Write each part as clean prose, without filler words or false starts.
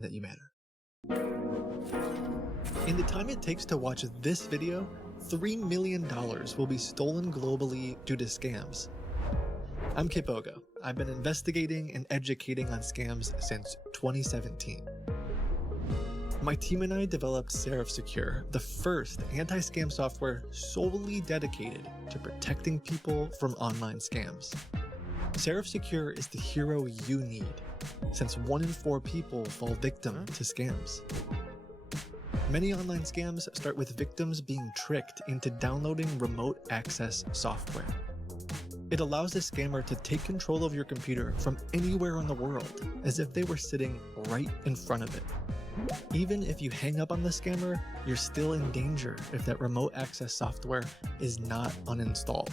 that you matter. In the time it takes to watch this video, $3 million will be stolen globally due to scams. I'm gogogo. I've been investigating and educating on scams since 2017. My team and I developed Secure, the first anti-scam software solely dedicated to protecting people from online scams. Secure is the hero you need, since 1 in 4 people fall victim to scams. Many online scams start with victims being tricked into downloading remote access software. It allows the scammer to take control of your computer from anywhere in the world, as if they were sitting right in front of it. Even if you hang up on the scammer, you're still in danger if that remote access software is not uninstalled.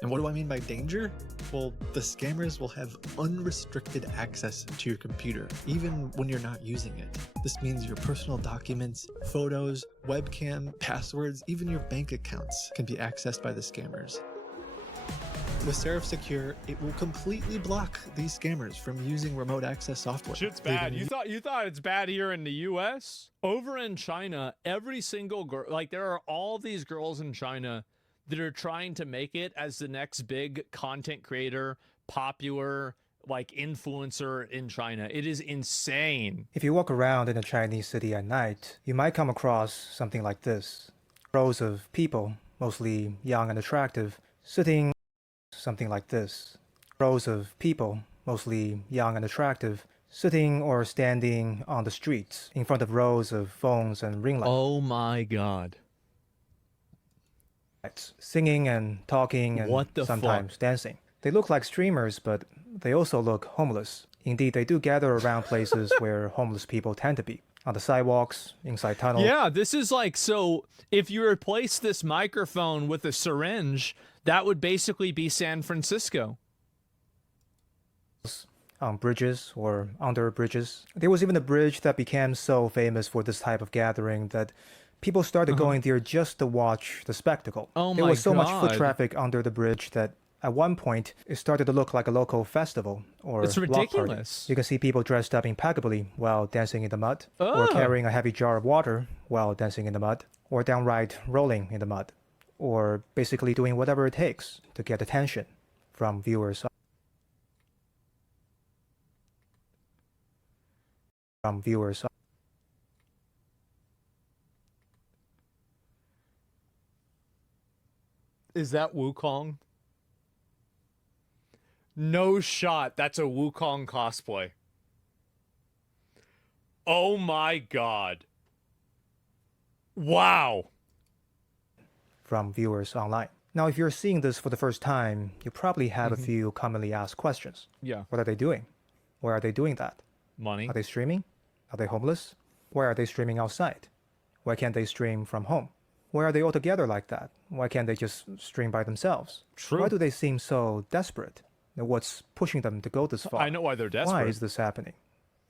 And what do I mean by danger? Well, the scammers will have unrestricted access to your computer, even when you're not using it. This means your personal documents, photos, webcam, passwords, even your bank accounts can be accessed by the scammers. With Secure, it will completely block these scammers from using remote access software. Shit's bad. You thought it's bad here in the US? Over in China, every single girl, like there are all these girls in China that are trying to make it as the next big content creator, popular, like influencer in China. It is insane. If you walk around in a Chinese city at night, you might come across something like this. Rows of people, mostly young and attractive, sitting something like this. Rows of people, mostly young and attractive, sitting or standing on the streets in front of rows of phones and ring lights. Oh my God. Singing and talking and sometimes dancing. They look like streamers, but they also look homeless. Indeed, they do gather around places where homeless people tend to be. On the sidewalks, inside tunnels. Yeah, this is like, so if you replace this microphone with a syringe, that would basically be San Francisco. On bridges or under bridges. There was even a bridge that became so famous for this type of gathering that people started going there just to watch the spectacle. Oh my God. There was so much foot traffic under the bridge that at one point it started to look like a local festival or it's ridiculous. You can see people dressed up impeccably while dancing in the mud, or carrying a heavy jar of water while dancing in the mud, or downright rolling in the mud, or basically doing whatever it takes to get attention from viewers. Is that Wukong? No shot. That's a Wukong cosplay. Oh my God. Wow. From viewers online. Now, if you're seeing this for the first time, you probably have a few commonly asked questions. Yeah. What are they doing? Where are they doing that? Money. Are they streaming? Are they homeless? Where are they streaming outside? Why can't they stream from home? Why are they all together like that? Why can't they just stream by themselves? True. Why do they seem so desperate? What's pushing them to go this far? I know why they're desperate. Why is this happening?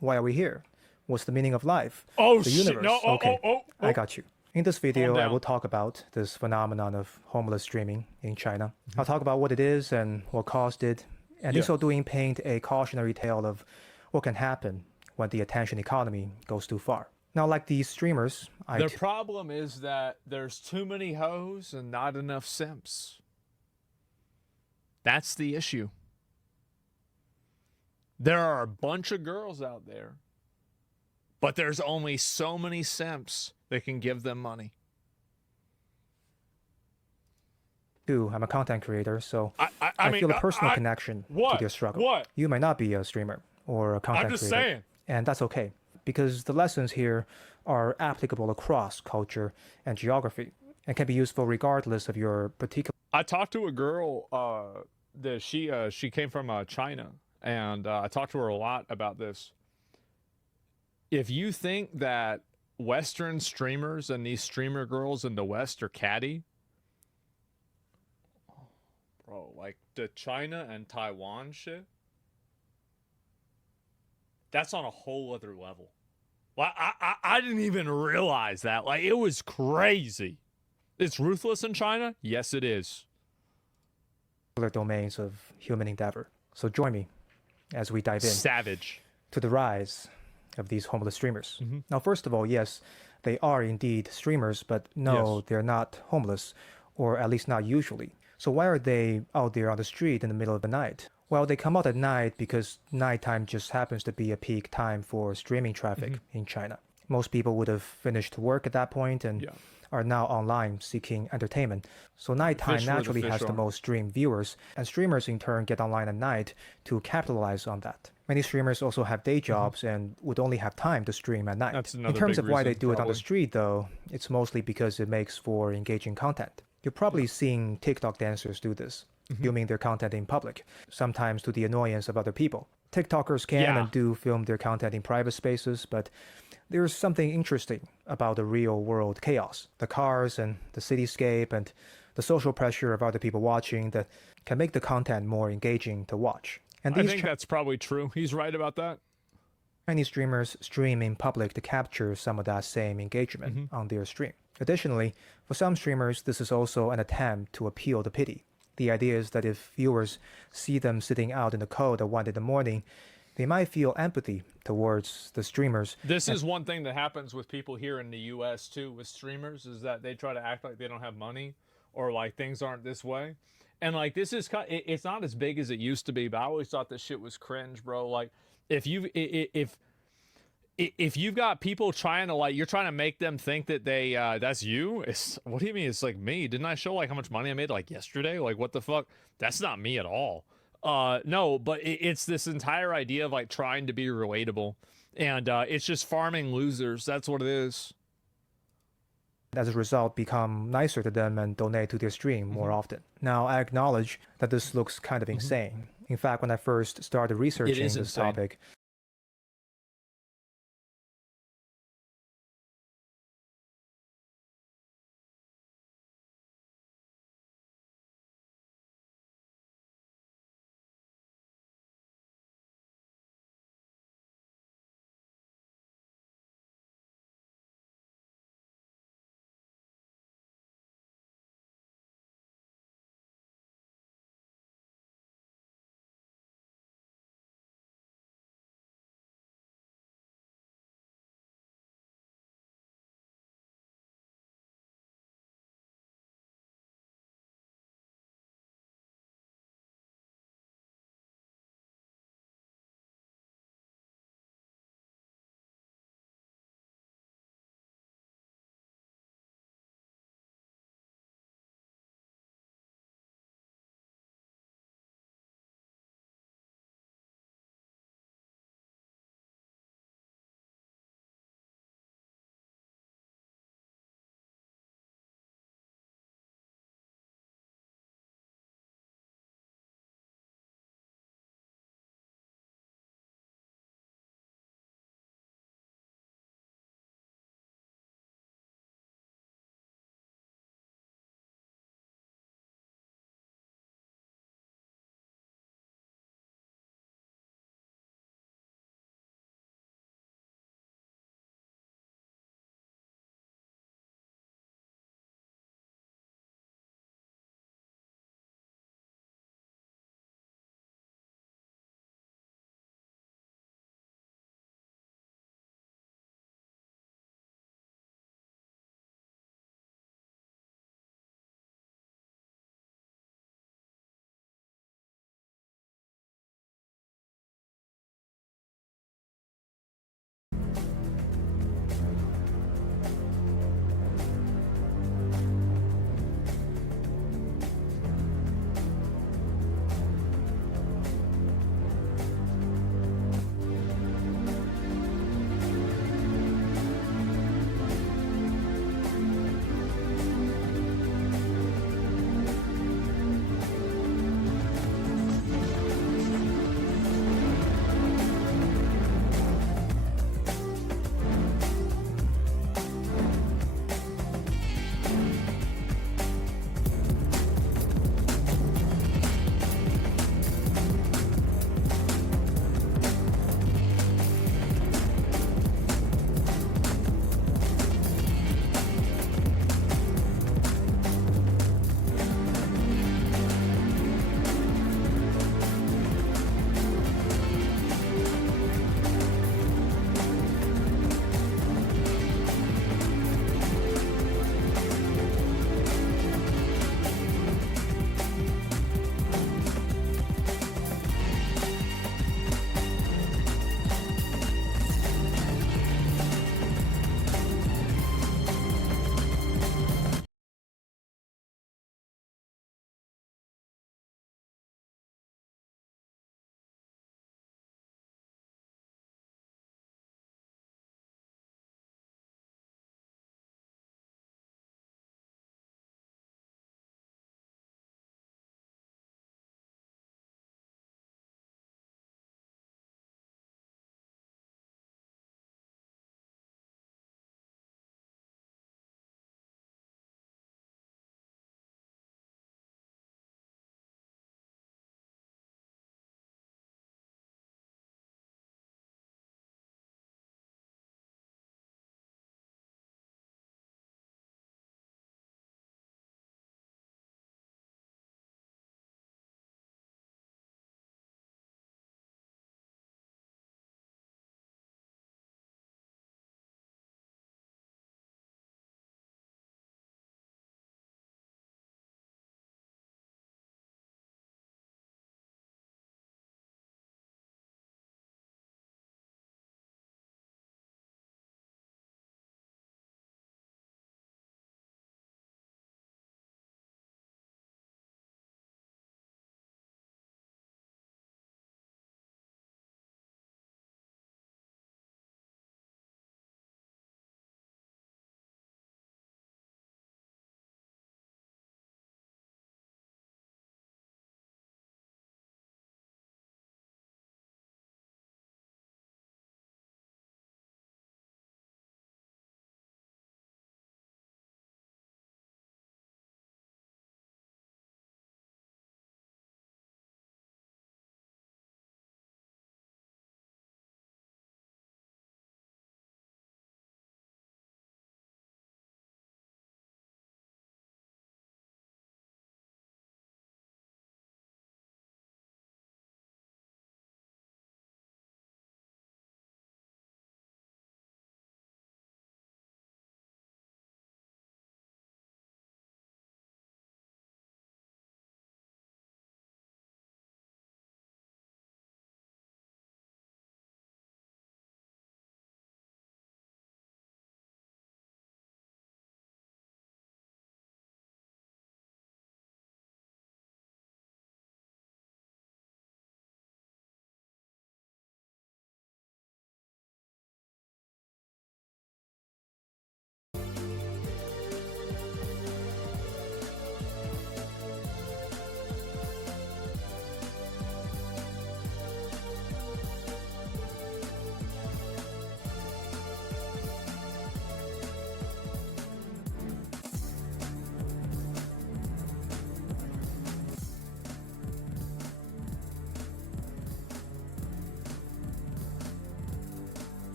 Why are we here? What's the meaning of life? Oh, the shit. universe. No, okay, I got you. In this video, I will talk about this phenomenon of homeless streaming in China. I'll talk about what it is and what caused it. And in so doing, paint a cautionary tale of what can happen when the attention economy goes too far. Now, like these streamers, the problem is that there's too many hoes and not enough simps. That's the issue. There are a bunch of girls out there, but there's only so many simps that can give them money. I'm a content creator, so I feel a personal connection to their struggle. What? You might not be a streamer or a content creator. I'm just saying. And that's okay, because the lessons here are applicable across culture and geography and can be useful regardless of your particular... I talked to a girl that she came from China, and I talked to her a lot about this. If you think that Western streamers and these streamer girls in the West are catty, bro, like the China and Taiwan shit, that's on a whole other level. Well, I didn't even realize that. Like, it was crazy. It's ruthless in China? Yes, it is. Domains of human endeavor. So join me as we dive in Savage. to the rise of these homeless streamers. Mm-hmm. Now, first of all, yes, they are indeed streamers, but no, Yes. they're not homeless, or at least not usually. So why are they out there on the street in the middle of the night? Well, they come out at night because nighttime just happens to be a peak time for streaming traffic in China. Most people would have finished work at that point and Yeah. are now online seeking entertainment. So nighttime Fish where the naturally fish has the are. most streamed viewers, and streamers in turn get online at night to capitalize on that. Many streamers also have day jobs and would only have time to stream at night. That's In another terms big of why they reason, do it on the probably. street, though, it's mostly because it makes for engaging content. You're probably seeing TikTok dancers do this, filming their content in public, sometimes to the annoyance of other people. TikTokers can Yeah. and do film their content in private spaces, but there's something interesting about the real world chaos, the cars and the cityscape and the social pressure of other people watching that can make the content more engaging to watch. And I these think that's probably true. He's right about that. Chinese streamers stream in public to capture some of that same engagement on their stream. Additionally, for some streamers, this is also an attempt to appeal to pity. The idea is that if viewers see them sitting out in the cold at 1 in the morning, they might feel empathy towards the streamers. This is one thing that happens with people here in the US too, with streamers, is that they try to act like they don't have money or like things aren't this way. And like this is it's not as big as it used to be, but I always thought this shit was cringe, bro. Like if you've got people trying to like you're trying to make them think that they that's you, it's what do you mean it's like me? Didn't I show like how much money I made like yesterday? Like what the fuck? That's not me at all. No, but it's this entire idea of like trying to be relatable, and it's just farming losers. That's what it is. As a result, become nicer to them and donate to their stream more often. Now, I acknowledge that this looks kind of insane. In fact, when I first started researching is this insane. topic,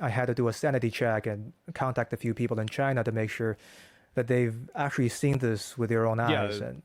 I had to do a sanity check and contact a few people in China to make sure that they've actually seen this with their own eyes. Yeah. And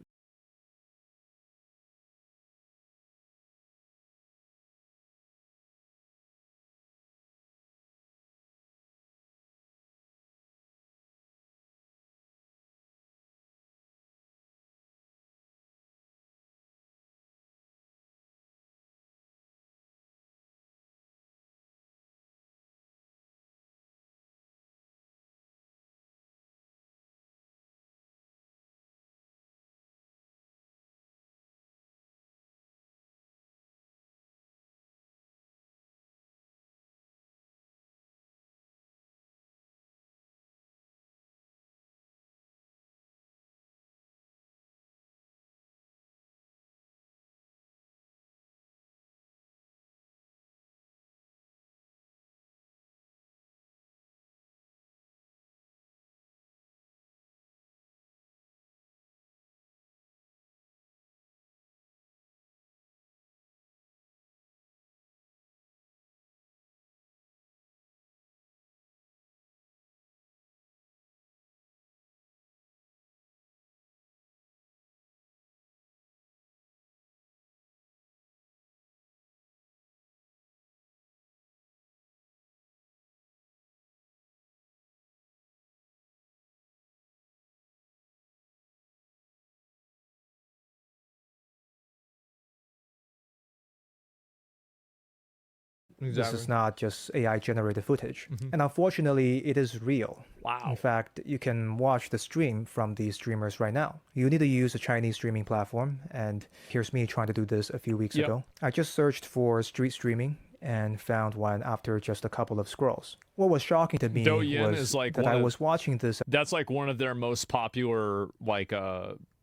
this Exactly. is not just AI generated footage. Mhm. And unfortunately, it is real. Wow. In fact, you can watch the stream from these streamers right now. You need to use a Chinese streaming platform, and here's me trying to do this a few weeks Yep. ago. I just searched for street streaming and found one after just a couple of scrolls. What was shocking to me Douyin was is like that one I of- was watching this That's like one of their most popular like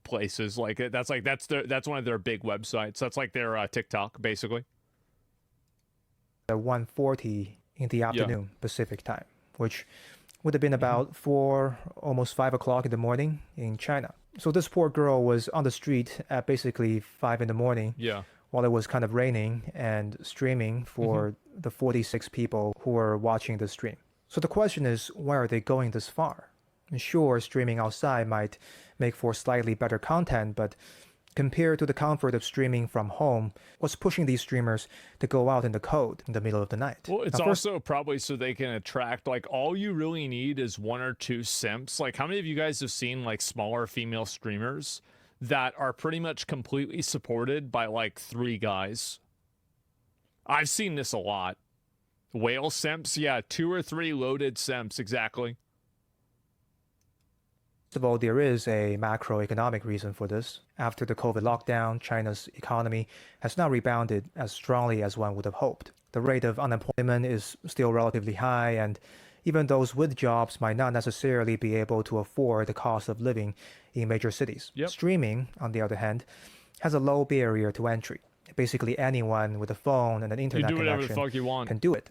places. Like that's one of their big websites. That's like their TikTok basically. at 1:40 in the afternoon Pacific time, which would have been about 4, almost 5 o'clock in the morning in China. So this poor girl was on the street at basically 5 in the morning Yeah. while it was kind of raining and streaming for the 46 people who were watching the stream. So the question is, why are they going this far? And sure, streaming outside might make for slightly better content, but compared to the comfort of streaming from home, what's pushing these streamers to go out in the cold in the middle of the night? Well, it's Now, first, also probably so they can attract, like, all you really need is 1 or 2 simps. Like, how many of you guys have seen, like, smaller female streamers that are pretty much completely supported by, like, 3 guys? I've seen this a lot. Whale simps? Yeah, 2 or 3 loaded simps, exactly. of all, there is a macroeconomic reason for this. After the COVID lockdown, China's economy has not rebounded as strongly as one would have hoped. The rate of unemployment is still relatively high, and even those with jobs might not necessarily be able to afford the cost of living in major cities. Yep. Streaming, on the other hand, has a low barrier to entry. Basically, anyone with a phone and an You internet do whatever the connection fuck you want. can do it.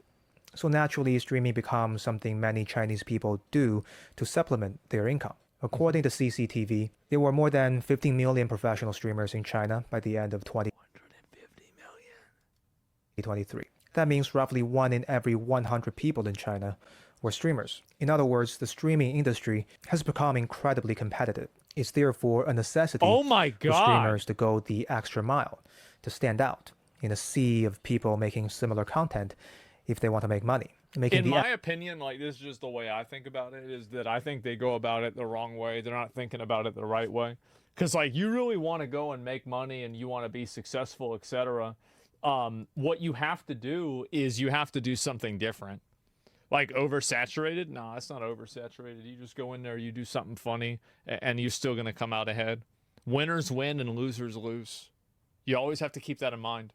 So naturally, streaming becomes something many Chinese people do to supplement their income. According to CCTV, there were more than 15 million professional streamers in China by the end of 2023. That means roughly 1 in every 100 people in China were streamers. In other words, the streaming industry has become incredibly competitive. It's therefore a necessity Oh my for god. streamers to go the extra mile, to stand out in a sea of people making similar content if they want to make money. In my opinion, like, this is just the way I think about it, is that I think they go about it the wrong way. They're not thinking about it the right way. Because, like, you really want to go and make money and you want to be successful, etc. What you have to do is you have to do something different. Like, oversaturated? Nah, it's not oversaturated. You just go in there, you do something funny, and you're still going to come out ahead. Winners win and losers lose. You always have to keep that in mind.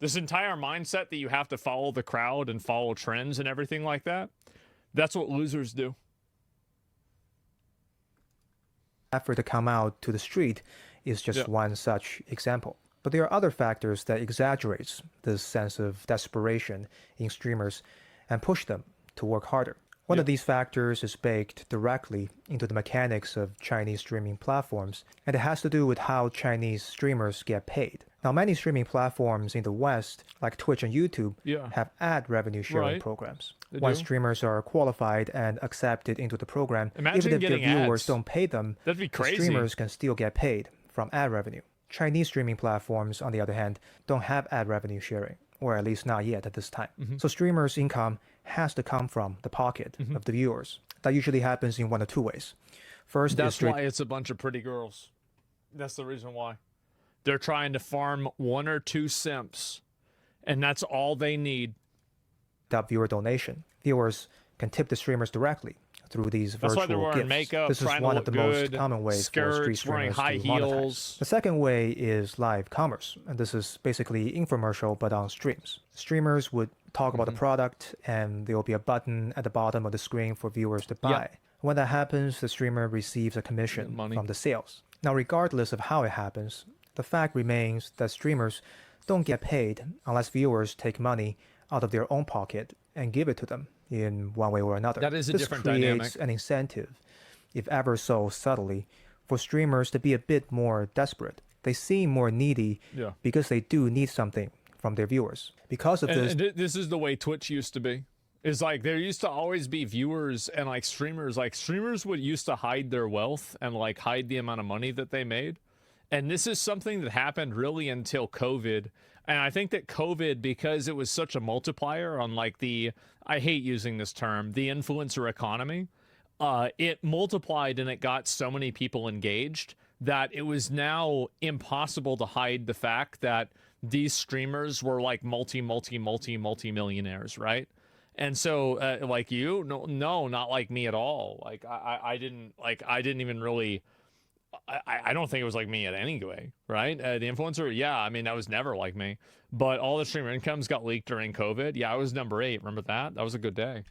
This entire mindset that you have to follow the crowd and follow trends and everything like that, that's what losers do. Effort to come out to the street is just one such example. But there are other factors that exaggerates this sense of desperation in streamers and push them to work harder. One of these factors is baked directly into the mechanics of Chinese streaming platforms, and it has to do with how Chinese streamers get paid. Now, many streaming platforms in the West, like Twitch and YouTube, have ad revenue sharing programs. Once streamers are qualified and accepted into the program, even if their viewers don't pay them, the streamers can still get paid from ad revenue. Chinese streaming platforms, on the other hand, don't have ad revenue sharing, or at least not yet at this time. So streamers' income has to come from the pocket of the viewers. That usually happens in one of two ways. First, that's why it's a bunch of pretty girls. That's the reason why. They're trying to farm 1 or 2 simps, and that's all they need. That viewer donation. Viewers can tip the streamers directly through these virtual why they're wearing gifts. makeup, this is one of the most common ways for street streamers high to heels. monetize. The second way is live commerce, and this is basically infomercial but on streams. Streamers would talk about the product, and there will be a button at the bottom of the screen for viewers to buy. When that happens, the streamer receives a commission from the sales. Now, regardless of how it happens, the fact remains that streamers don't get paid unless viewers take money out of their own pocket and give it to them in one way or another. That is a different dynamic. This dynamic. creates an incentive, if ever so subtly, for streamers to be a bit more desperate. They seem more needy because they do need something from their viewers. Because of this... And this is the way Twitch used to be. It's like there used to always be viewers and like streamers would used to hide their wealth and like hide the amount of money that they made. And this is something that happened really until COVID. And I think that COVID, because it was such a multiplier on like the, I hate using this term, the influencer economy, it multiplied and it got so many people engaged that it was now impossible to hide the fact that these streamers were like multi-millionaires, right? And so like you, no, not like me at all. Like I didn't even really, I don't think it was like me at any way, right? The influencer, yeah, I mean, that was never like me. But all the streamer incomes got leaked during COVID. Yeah, I was number 8. Remember that? That was a good day.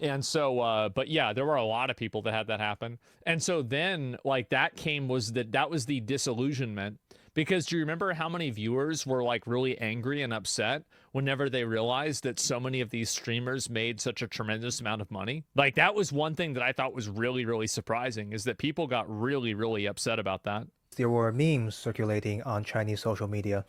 And so, but yeah, there were a lot of people that had that happen. And so then, like, that was the disillusionment. Because do you remember how many viewers were, like, really angry and upset whenever they realized that so many of these streamers made such a tremendous amount of money? Like, that was one thing that I thought was really, really surprising, is that people got really, really upset about that. There were memes circulating on Chinese social media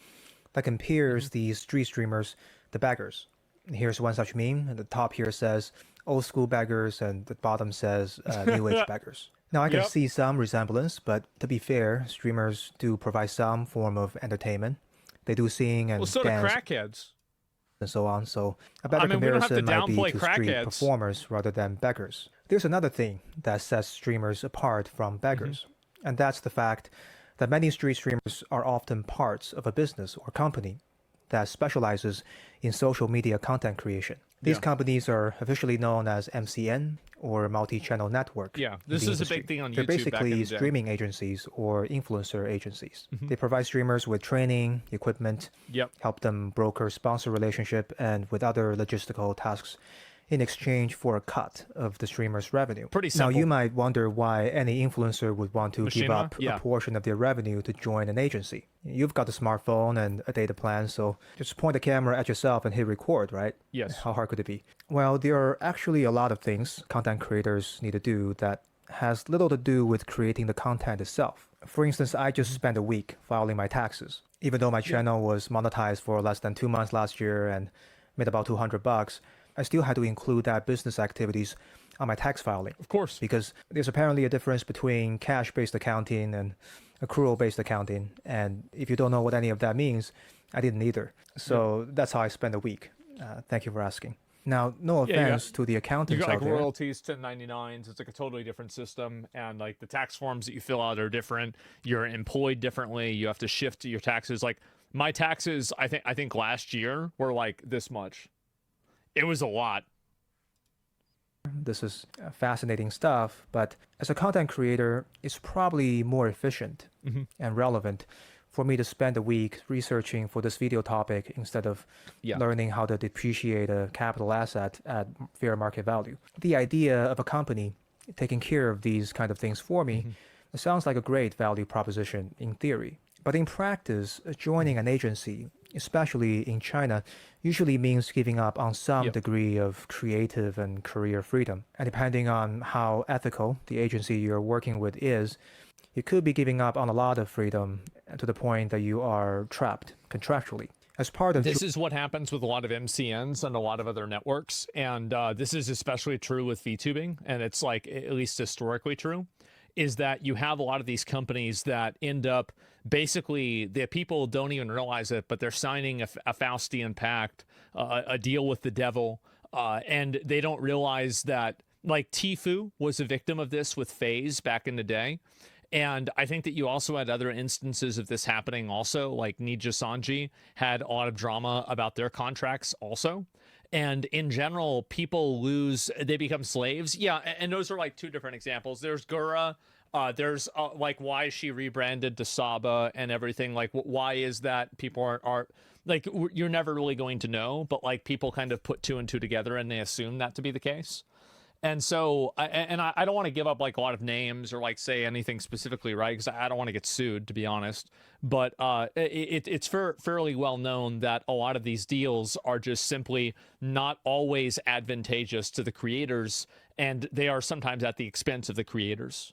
that compares these street streamers to beggars. Here's one such meme, and the top here says, old school beggars, and the bottom says, new age beggars. Now, I can see some resemblance, but to be fair, streamers do provide some form of entertainment. They do sing and so dance do crackheads. And so on. So a better comparison might be to street performers rather than beggars. There's another thing that sets streamers apart from beggars, and that's the fact that many street streamers are often parts of a business or company that specializes in social media content creation. These companies are officially known as MCN, or multi-channel network. Yeah, this is a big thing on YouTube. They're basically streaming agencies or influencer agencies. They provide streamers with training, equipment, help them broker sponsor relationship, and with other logistical tasks in exchange for a cut of the streamer's revenue. Pretty simple. Now, you might wonder why any influencer would want to give up a portion of their revenue to join an agency. You've got a smartphone and a data plan, so just point the camera at yourself and hit record, right? Yes. How hard could it be? Well, there are actually a lot of things content creators need to do that has little to do with creating the content itself. For instance, I just spent a week filing my taxes. Even though my channel was monetized for less than 2 months last year and made about $200, I still had to include that business activities on my tax filing. Of course. Because there's apparently a difference between cash-based accounting and accrual-based accounting. And if you don't know what any of that means, I didn't either. So that's how I spent a week. Thank you for asking. Now, no offense to the accountants out there. You got like royalties, 1099s. It's like a totally different system. And like the tax forms that you fill out are different. You're employed differently. You have to shift your taxes. Like my taxes, I think last year were like this much. It was a lot. This is fascinating stuff, but as a content creator, it's probably more efficient and relevant for me to spend a week researching for this video topic instead of learning how to depreciate a capital asset at fair market value. The idea of a company taking care of these kind of things for me sounds like a great value proposition in theory. But in practice, joining an agency especially in China, usually means giving up on some degree of creative and career freedom. And depending on how ethical the agency you're working with is, you could be giving up on a lot of freedom to the point that you are trapped contractually. As part of this is what happens with a lot of MCNs and a lot of other networks, and this is especially true with VTubing, and it's like at least historically true, is that you have a lot of these companies that end up basically, the people don't even realize it, but they're signing a Faustian pact, a deal with the devil, and they don't realize that, like, Tfue was a victim of this with FaZe back in the day. And I think that you also had other instances of this happening also, like Nija Sanji had a lot of drama about their contracts also. And in general, people lose, they become slaves. Yeah, and those are like two different examples. There's Gura, there's like why is she rebranded to Saba and everything. Like, why is that? People are like, you're never really going to know, but like people kind of put two and two together and they assume that to be the case. And so, I don't want to give up like a lot of names or like say anything specifically, right? Because I don't want to get sued, to be honest. But it's fairly well known that a lot of these deals are just simply not always advantageous to the creators, and they are sometimes at the expense of the creators.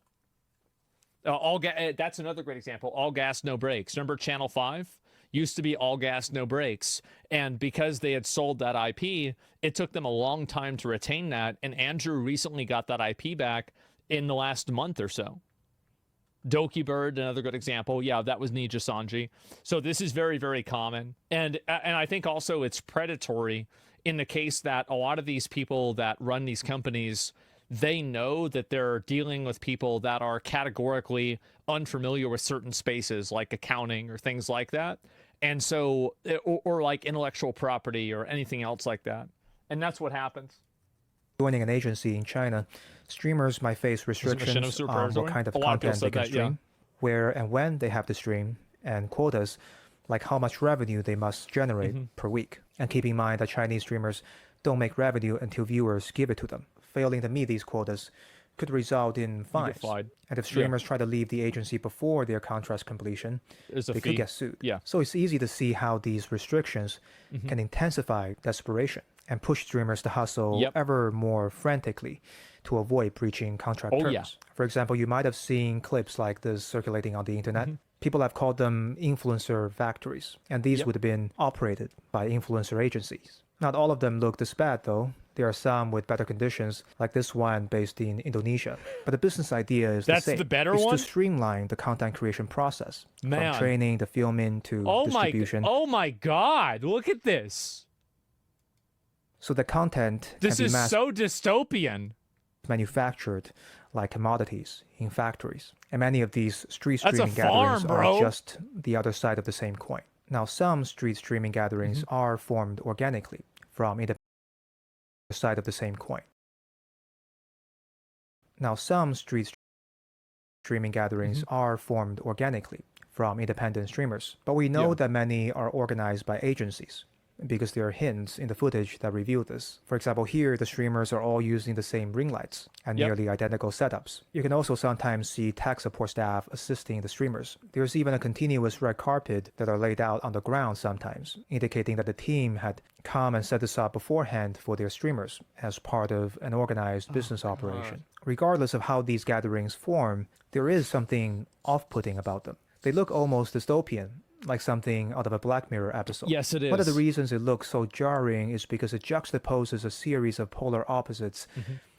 That's another great example. All gas, no brakes. Remember Channel 5? Used to be all gas, no brakes. And because they had sold that IP, it took them a long time to retain that. And Andrew recently got that IP back in the last month or so. Doki Bird, another good example. Yeah, that was Nija Sanji. So this is very, very common. And I think also it's predatory in the case that a lot of these people that run these companies, they know that they're dealing with people that are categorically unfamiliar with certain spaces like accounting or things like that. And so, or like intellectual property or anything else like that. And that's what happens. Joining an agency in China, streamers might face restrictions on what kind of content they can stream, where and when they have to stream, and quotas, like how much revenue they must generate per week. And keep in mind that Chinese streamers don't make revenue until viewers give it to them. Failing to meet these quotas could result in fines. And if streamers try to leave the agency before their contract's completion, they could get sued. So it's easy to see how these restrictions can intensify desperation and push streamers to hustle ever more frantically to avoid breaching contract terms. For example, you might have seen clips like this circulating on the internet. People have called them influencer factories, and these would have been operated by influencer agencies. Not all of them look this bad, though. There are some with better conditions, like this one based in Indonesia. But the business idea is the same. That's the better one? It's to streamline the content creation process. From training to filming to distribution. Oh my God, look at this. So the content can be so dystopian. Manufactured like commodities in factories. And many of these street streaming gatherings are just the other side of the same coin. Now, some street streaming gatherings are formed organically from the side of the same coin. Now, some street streaming gatherings are formed organically from independent streamers, but we know that many are organized by agencies because there are hints in the footage that reveal this. For example, here the streamers are all using the same ring lights and nearly identical setups. You can also sometimes see tech support staff assisting the streamers. There's even a continuous red carpet that are laid out on the ground sometimes, indicating that the team had come and set this up beforehand for their streamers as part of an organized business operation. Regardless of how these gatherings form, there is something off-putting about them. They look almost dystopian, like something out of a Black Mirror episode. Yes, it is. One of the reasons it looks so jarring is because it juxtaposes a series of polar opposites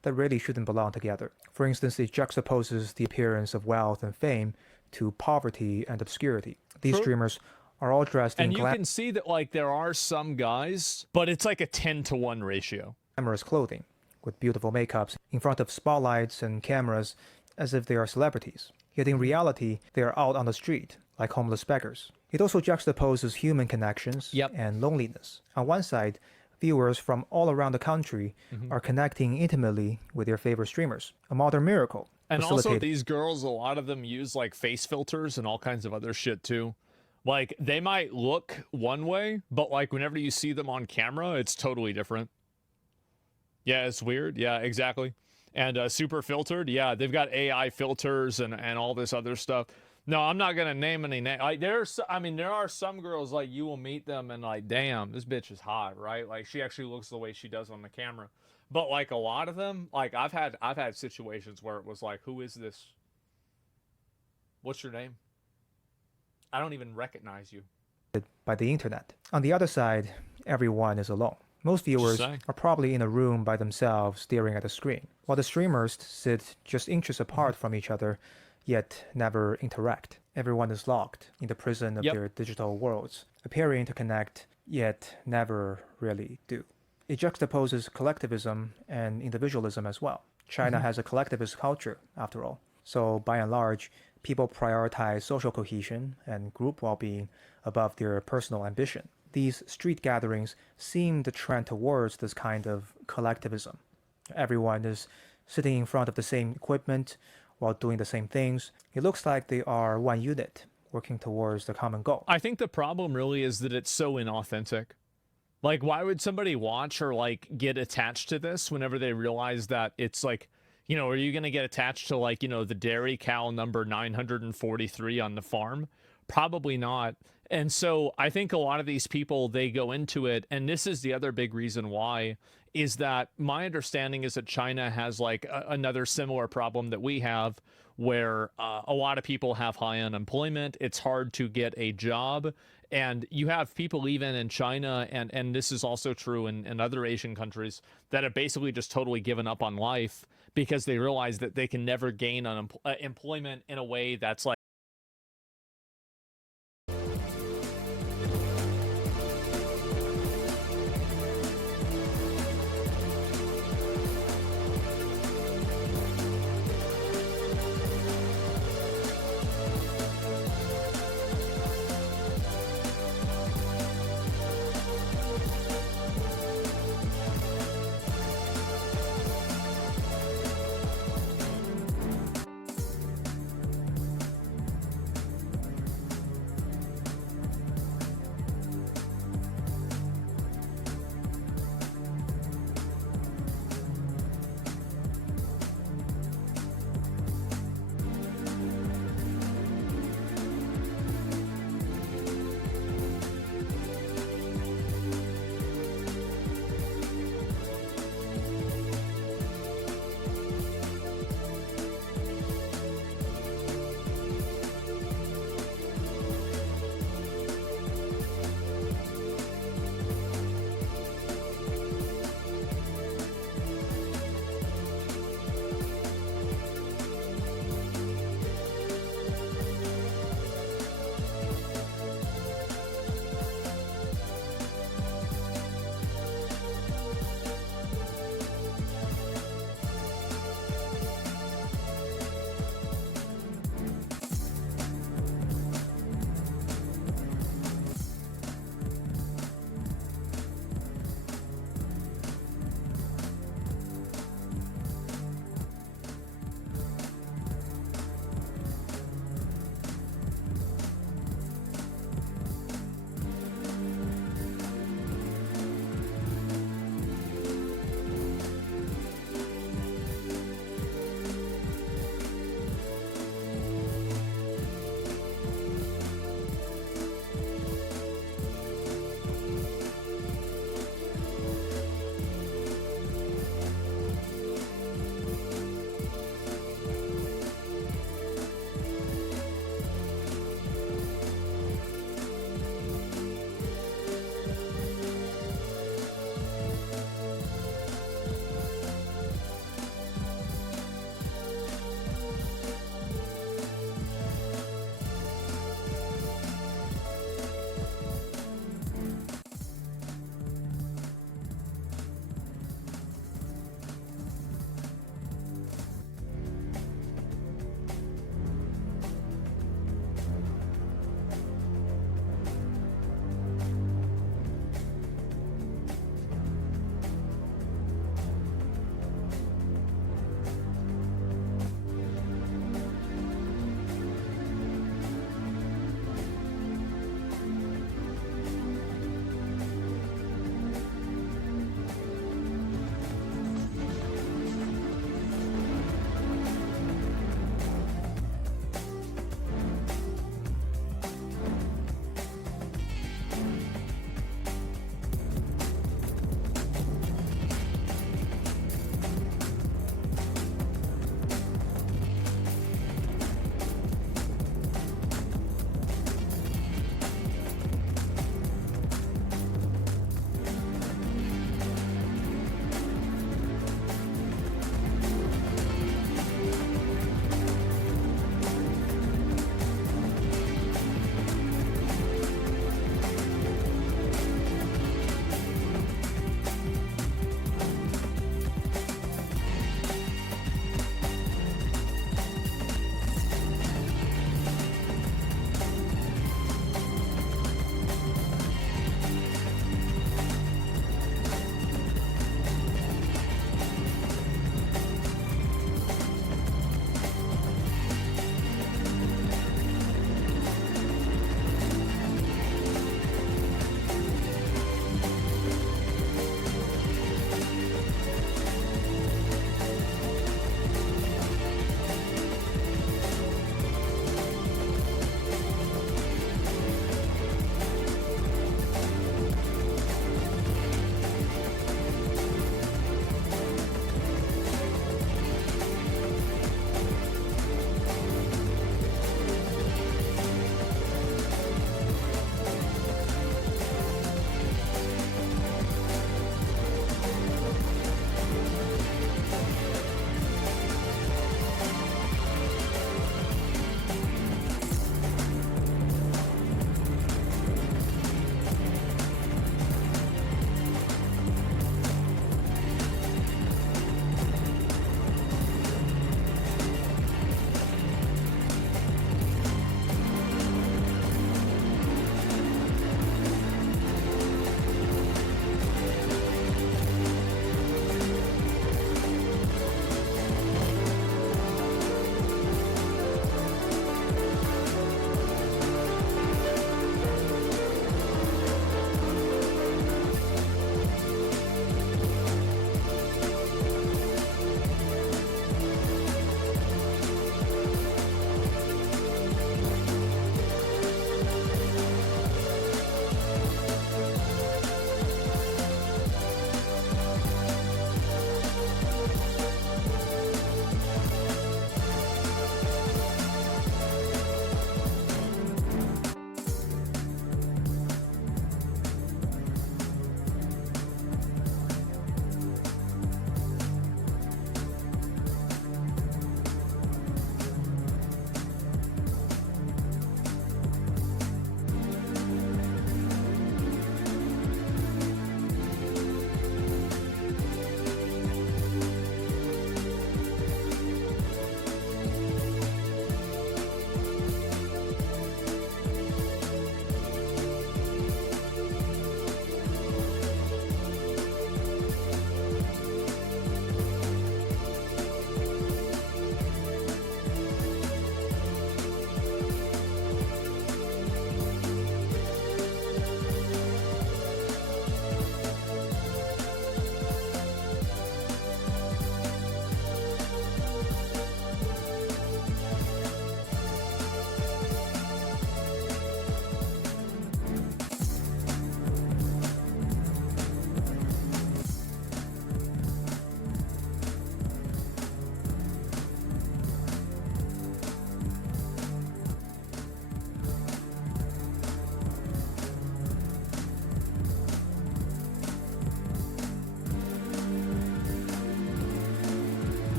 that really shouldn't belong together. For instance, it juxtaposes the appearance of wealth and fame to poverty and obscurity. These streamers are all dressed in and you can see that like there are some guys, but it's like a 10-to-1 ratio. Glamorous clothing with beautiful makeups in front of spotlights and cameras as if they are celebrities. Yet in reality, they are out on the street like homeless beggars. It also juxtaposes human connections and loneliness. On one side, viewers from all around the country are connecting intimately with their favorite streamers, a modern miracle. And also these girls, a lot of them use like face filters and all kinds of other shit too. Like they might look one way, but like whenever you see them on camera, it's totally different. Yeah, it's weird. Yeah, exactly. And super filtered. Yeah, they've got AI filters and all this other stuff. No, I'm not gonna name any name. Like I mean, there are some girls like you will meet them and like, damn, this bitch is hot, right? Like she actually looks the way she does on the camera. But like a lot of them, like I've had situations where it was like, who is this? What's your name? I don't even recognize you. by the internet. On the other side, everyone is alone. Most viewers are probably in a room by themselves staring at a screen, while the streamers sit just inches apart from each other, yet never interact. Everyone is locked in the prison of their digital worlds, appearing to connect, yet never really do. It juxtaposes collectivism and individualism as well. China has a collectivist culture, after all. So by and large, people prioritize social cohesion and group well-being above their personal ambition. These street gatherings seem to trend towards this kind of collectivism. Everyone is sitting in front of the same equipment while doing the same things. It looks like they are one unit, working towards the common goal. I think the problem really is that it's so inauthentic. Like, why would somebody watch or like get attached to this whenever they realize that it's like, you know, are you going to get attached to like, you know, the dairy cow number 943 on the farm? Probably not. And so I think a lot of these people, they go into it, and this is the other big reason why, is that my understanding is that China has like another similar problem that we have, where a lot of people have high unemployment. It's hard to get a job. And you have people even in China, and this is also true in other Asian countries, that have basically just totally given up on life because they realize that they can never gain employment in a way that's like,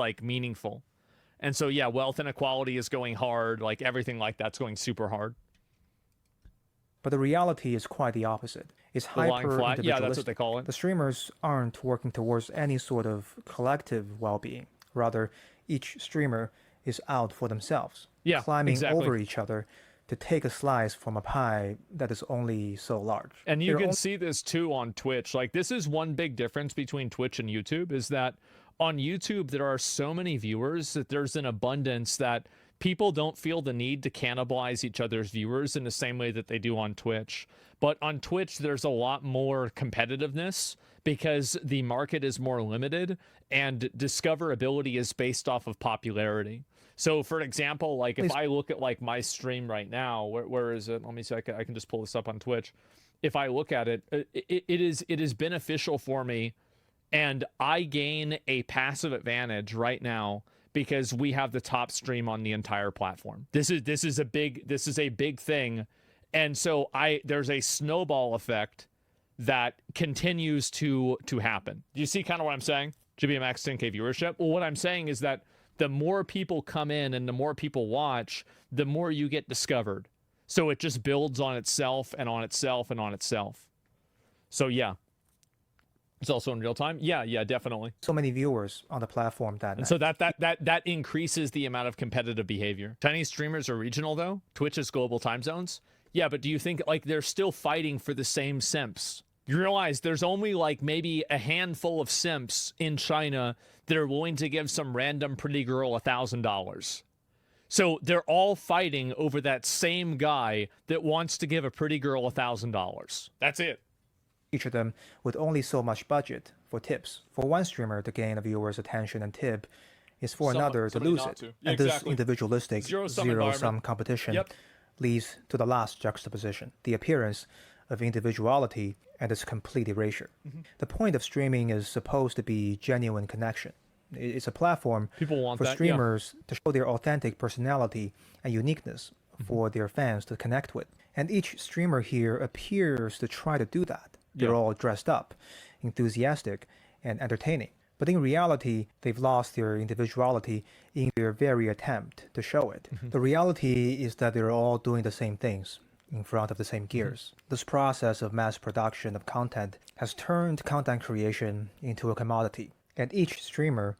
like meaningful. And so, yeah, wealth inequality is going hard. Like everything like that's going super hard. But the reality is quite the opposite. It's The lying hyper flat. Yeah, that's individualistic. what they call it. The streamers aren't working towards any sort of collective well-being. Rather, each streamer is out for themselves, Yeah, climbing exactly. over each other to take a slice from a pie that is only so large. And you They're can see this too on Twitch. Like this is one big difference between Twitch and YouTube is that on YouTube there are so many viewers that there's an abundance that people don't feel the need to cannibalize each other's viewers in the same way that they do on Twitch. But on Twitch there's a lot more competitiveness because the market is more limited and discoverability is based off of popularity. So for example, like if I look at like my stream right now, where is it? Let me see. I can just pull this up on Twitch. If I look at it, it is beneficial for me, and I gain a passive advantage right now because we have the top stream on the entire platform. This is a big thing, and so there's a snowball effect that continues to happen. Do you see kind of what I'm saying? GBMX 10K viewership. Well, what I'm saying is that the more people come in and the more people watch, the more you get discovered. So it just builds on itself and on itself and on itself. So yeah. It's also in real time. Yeah, definitely. so many viewers on the platform that And so that increases the amount of competitive behavior. Chinese streamers are regional though. Twitch is global time zones. Yeah, but do you think like they're still fighting for the same simps? You realize there's only like maybe a handful of simps in China that are willing to give some random pretty girl $1,000. So they're all fighting over that same guy that wants to give a pretty girl $1,000. That's it. each of them with only so much budget for tips. For one streamer to gain a viewer's attention and tip is for another to lose it. Yeah, and exactly. this individualistic zero-sum competition leads to the last juxtaposition, the appearance of individuality and its complete erasure. The point of streaming is supposed to be genuine connection. It's a platform for streamers to show their authentic personality and uniqueness for their fans to connect with. And each streamer here appears to try to do that. They're all dressed up, enthusiastic, and entertaining. But in reality, they've lost their individuality in their very attempt to show it. The reality is that they're all doing the same things in front of the same gears. This process of mass production of content has turned content creation into a commodity. And each streamer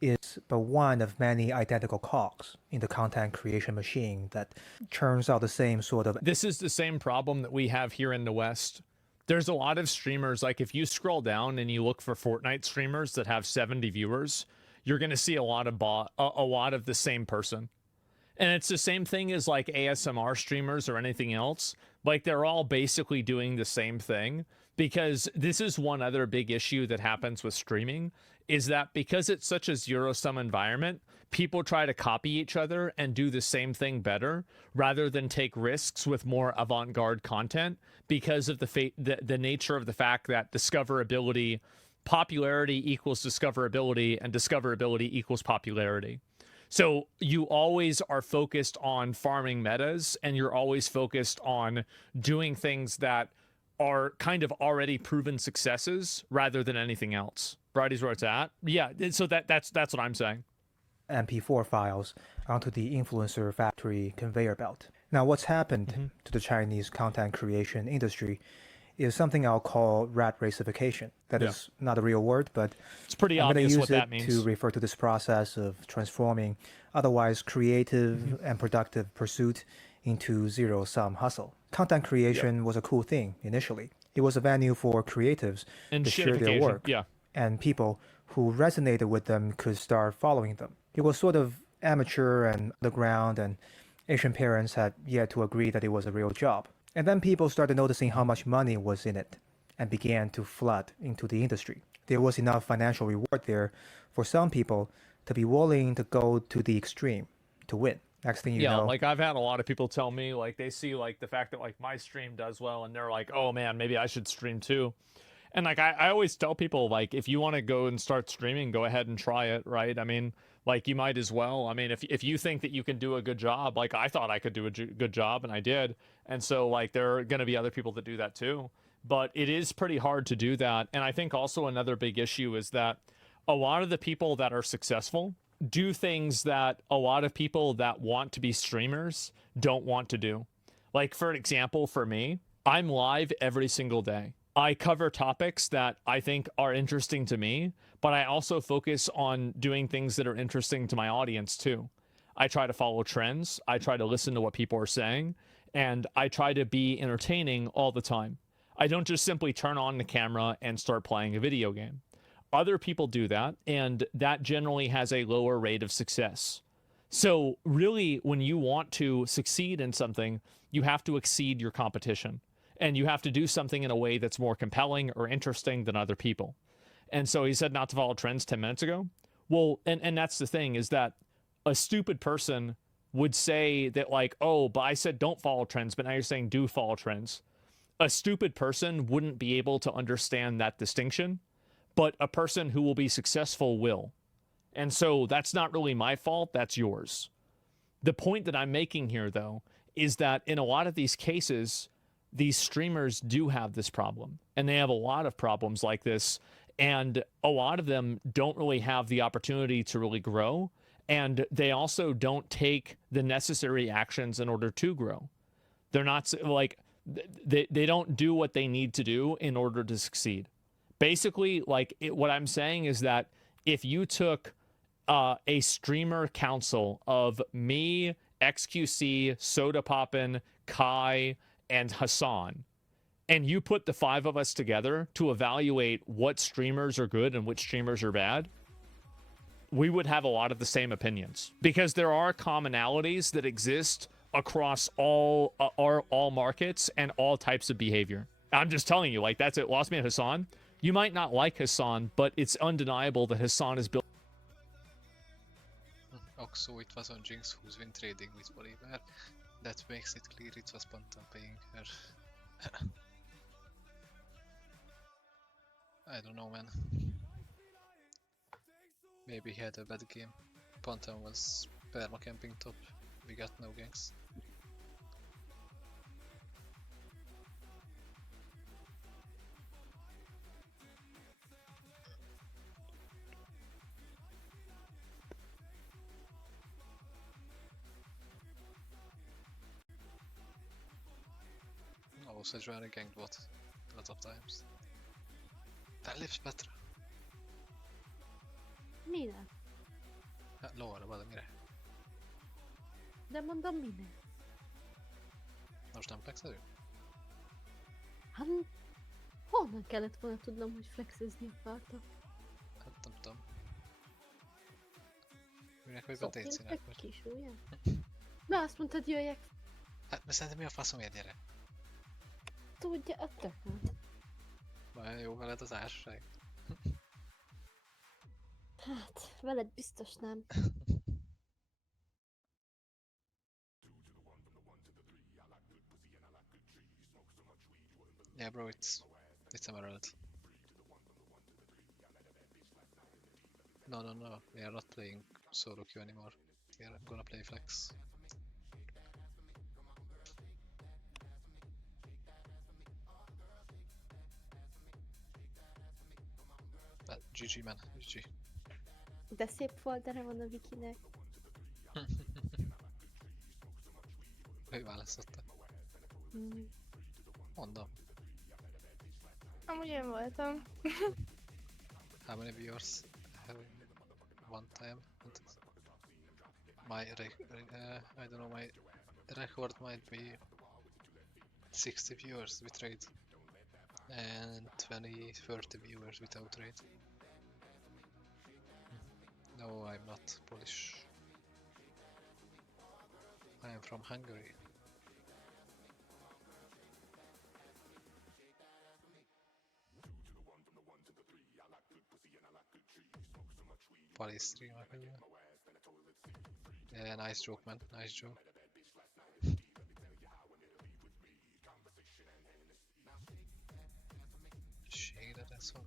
is but one of many identical cogs in the content creation machine that churns out the same sort of... This is the same problem that we have here in the West. There's a lot of streamers, like if you scroll down and you look for Fortnite streamers that have 70 viewers, you're going to see a lot of the same person. And it's the same thing as like ASMR streamers or anything else. Like they're all basically doing the same thing, because this is one other big issue that happens with streaming, is that because it's such a zero-sum environment, people try to copy each other and do the same thing better rather than take risks with more avant-garde content because of the nature of the fact that discoverability, popularity equals discoverability, and discoverability equals popularity. So you always are focused on farming metas, and you're always focused on doing things that are kind of already proven successes rather than anything else. Variety's where it's at. Yeah, so that's what I'm saying. MP4 files onto the influencer factory conveyor belt. Now, what's happened to the Chinese content creation industry is something I'll call rat racification. That is not a real word, but it's pretty obvious what that means. To refer to this process of transforming otherwise creative and productive pursuit into zero-sum hustle. Content creation was a cool thing initially. It was a venue for creatives to share their work, and people who resonated with them could start following them. It was sort of amateur and underground, and Asian parents had yet to agree that it was a real job. And then people started noticing how much money was in it and began to flood into the industry. There was enough financial reward there for some people to be willing to go to the extreme to win. Next thing you know... like I've had a lot of people tell me, like they see like the fact that like my stream does well and they're like, oh man, maybe I should stream too. And like I always tell people, like, if you want to go and start streaming, go ahead and try it, right? I mean, like you might as well. I mean, if you think that you can do a good job, like I thought I could do a good job and I did. And so like there are going to be other people that do that too. But it is pretty hard to do that. And I think also another big issue is that a lot of the people that are successful do things that a lot of people that want to be streamers don't want to do. Like, for example, for me, I'm live every single day. I cover topics that I think are interesting to me, but I also focus on doing things that are interesting to my audience too. I try to follow trends, I try to listen to what people are saying, and I try to be entertaining all the time. I don't just simply turn on the camera and start playing a video game. Other people do that, and that generally has a lower rate of success. So really, when you want to succeed in something, you have to exceed your competition, and you have to do something in a way that's more compelling or interesting than other people. And so he said not to follow trends 10 minutes ago. Well, and that's the thing, is that a stupid person would say that, like, oh, but I said don't follow trends, but now you're saying do follow trends. A stupid person wouldn't be able to understand that distinction, but a person who will be successful will. And so that's not really my fault, that's yours. The point that I'm making here, though, is that in a lot of these cases, these streamers do have this problem, and they have a lot of problems like this, and a lot of them don't really have the opportunity to really grow, and they also don't take the necessary actions in order to grow. They're not, like, they don't do what they need to do in order to succeed. Basically, like, what I'm saying is that if you took a streamer council of me, XQC, Soda Poppin', Kai, and Hassan, and you put the 5 of us together to evaluate what streamers are good and which streamers are bad, we would have a lot of the same opinions, because there are commonalities that exist across all markets and all types of behavior. I'm just telling you, like, that's it. Lost me at Hassan. You might not like Hassan, but it's undeniable that Hassan is built. Also, it was on Jinx who's been trading with Borov9. That makes it clear it was Pantan paying her. I don't know, man. Maybe he had a bad game. Pantan was perma camping top. We got no ganks. Also trying to gank bot a lot of times. That lives better. Mire? Lóra, vada, mire. De mondom, mire? Most nem flexelő? Hát, honnan kellett volna tudnom, hogy flexezni akarta? Hát nem tudom. Minek vagy Szoknék DC-nek egy vagy? kis ujjam? Na, azt mondtad, jöjjek. Hát, mert szerintem mi a faszomért gyere? Tudja, a tököm. Majd jó veled az árság. Hát, veled biztos nem. Yeah, bro, it's emerald. No, we are not playing solo queue anymore. We are gonna play flex. But GG man, GG. De szép foldere van a Vikinek. Ő választotta. Mondom. Amúgy én voltam. How many viewers have one time? My I don't know, my record might be 60 viewers with raid and 20-30 viewers without raid. No, I'm not Polish. I am from Hungary. Polish streamer. Yeah, nice joke, man. Nice joke. Shade that's all.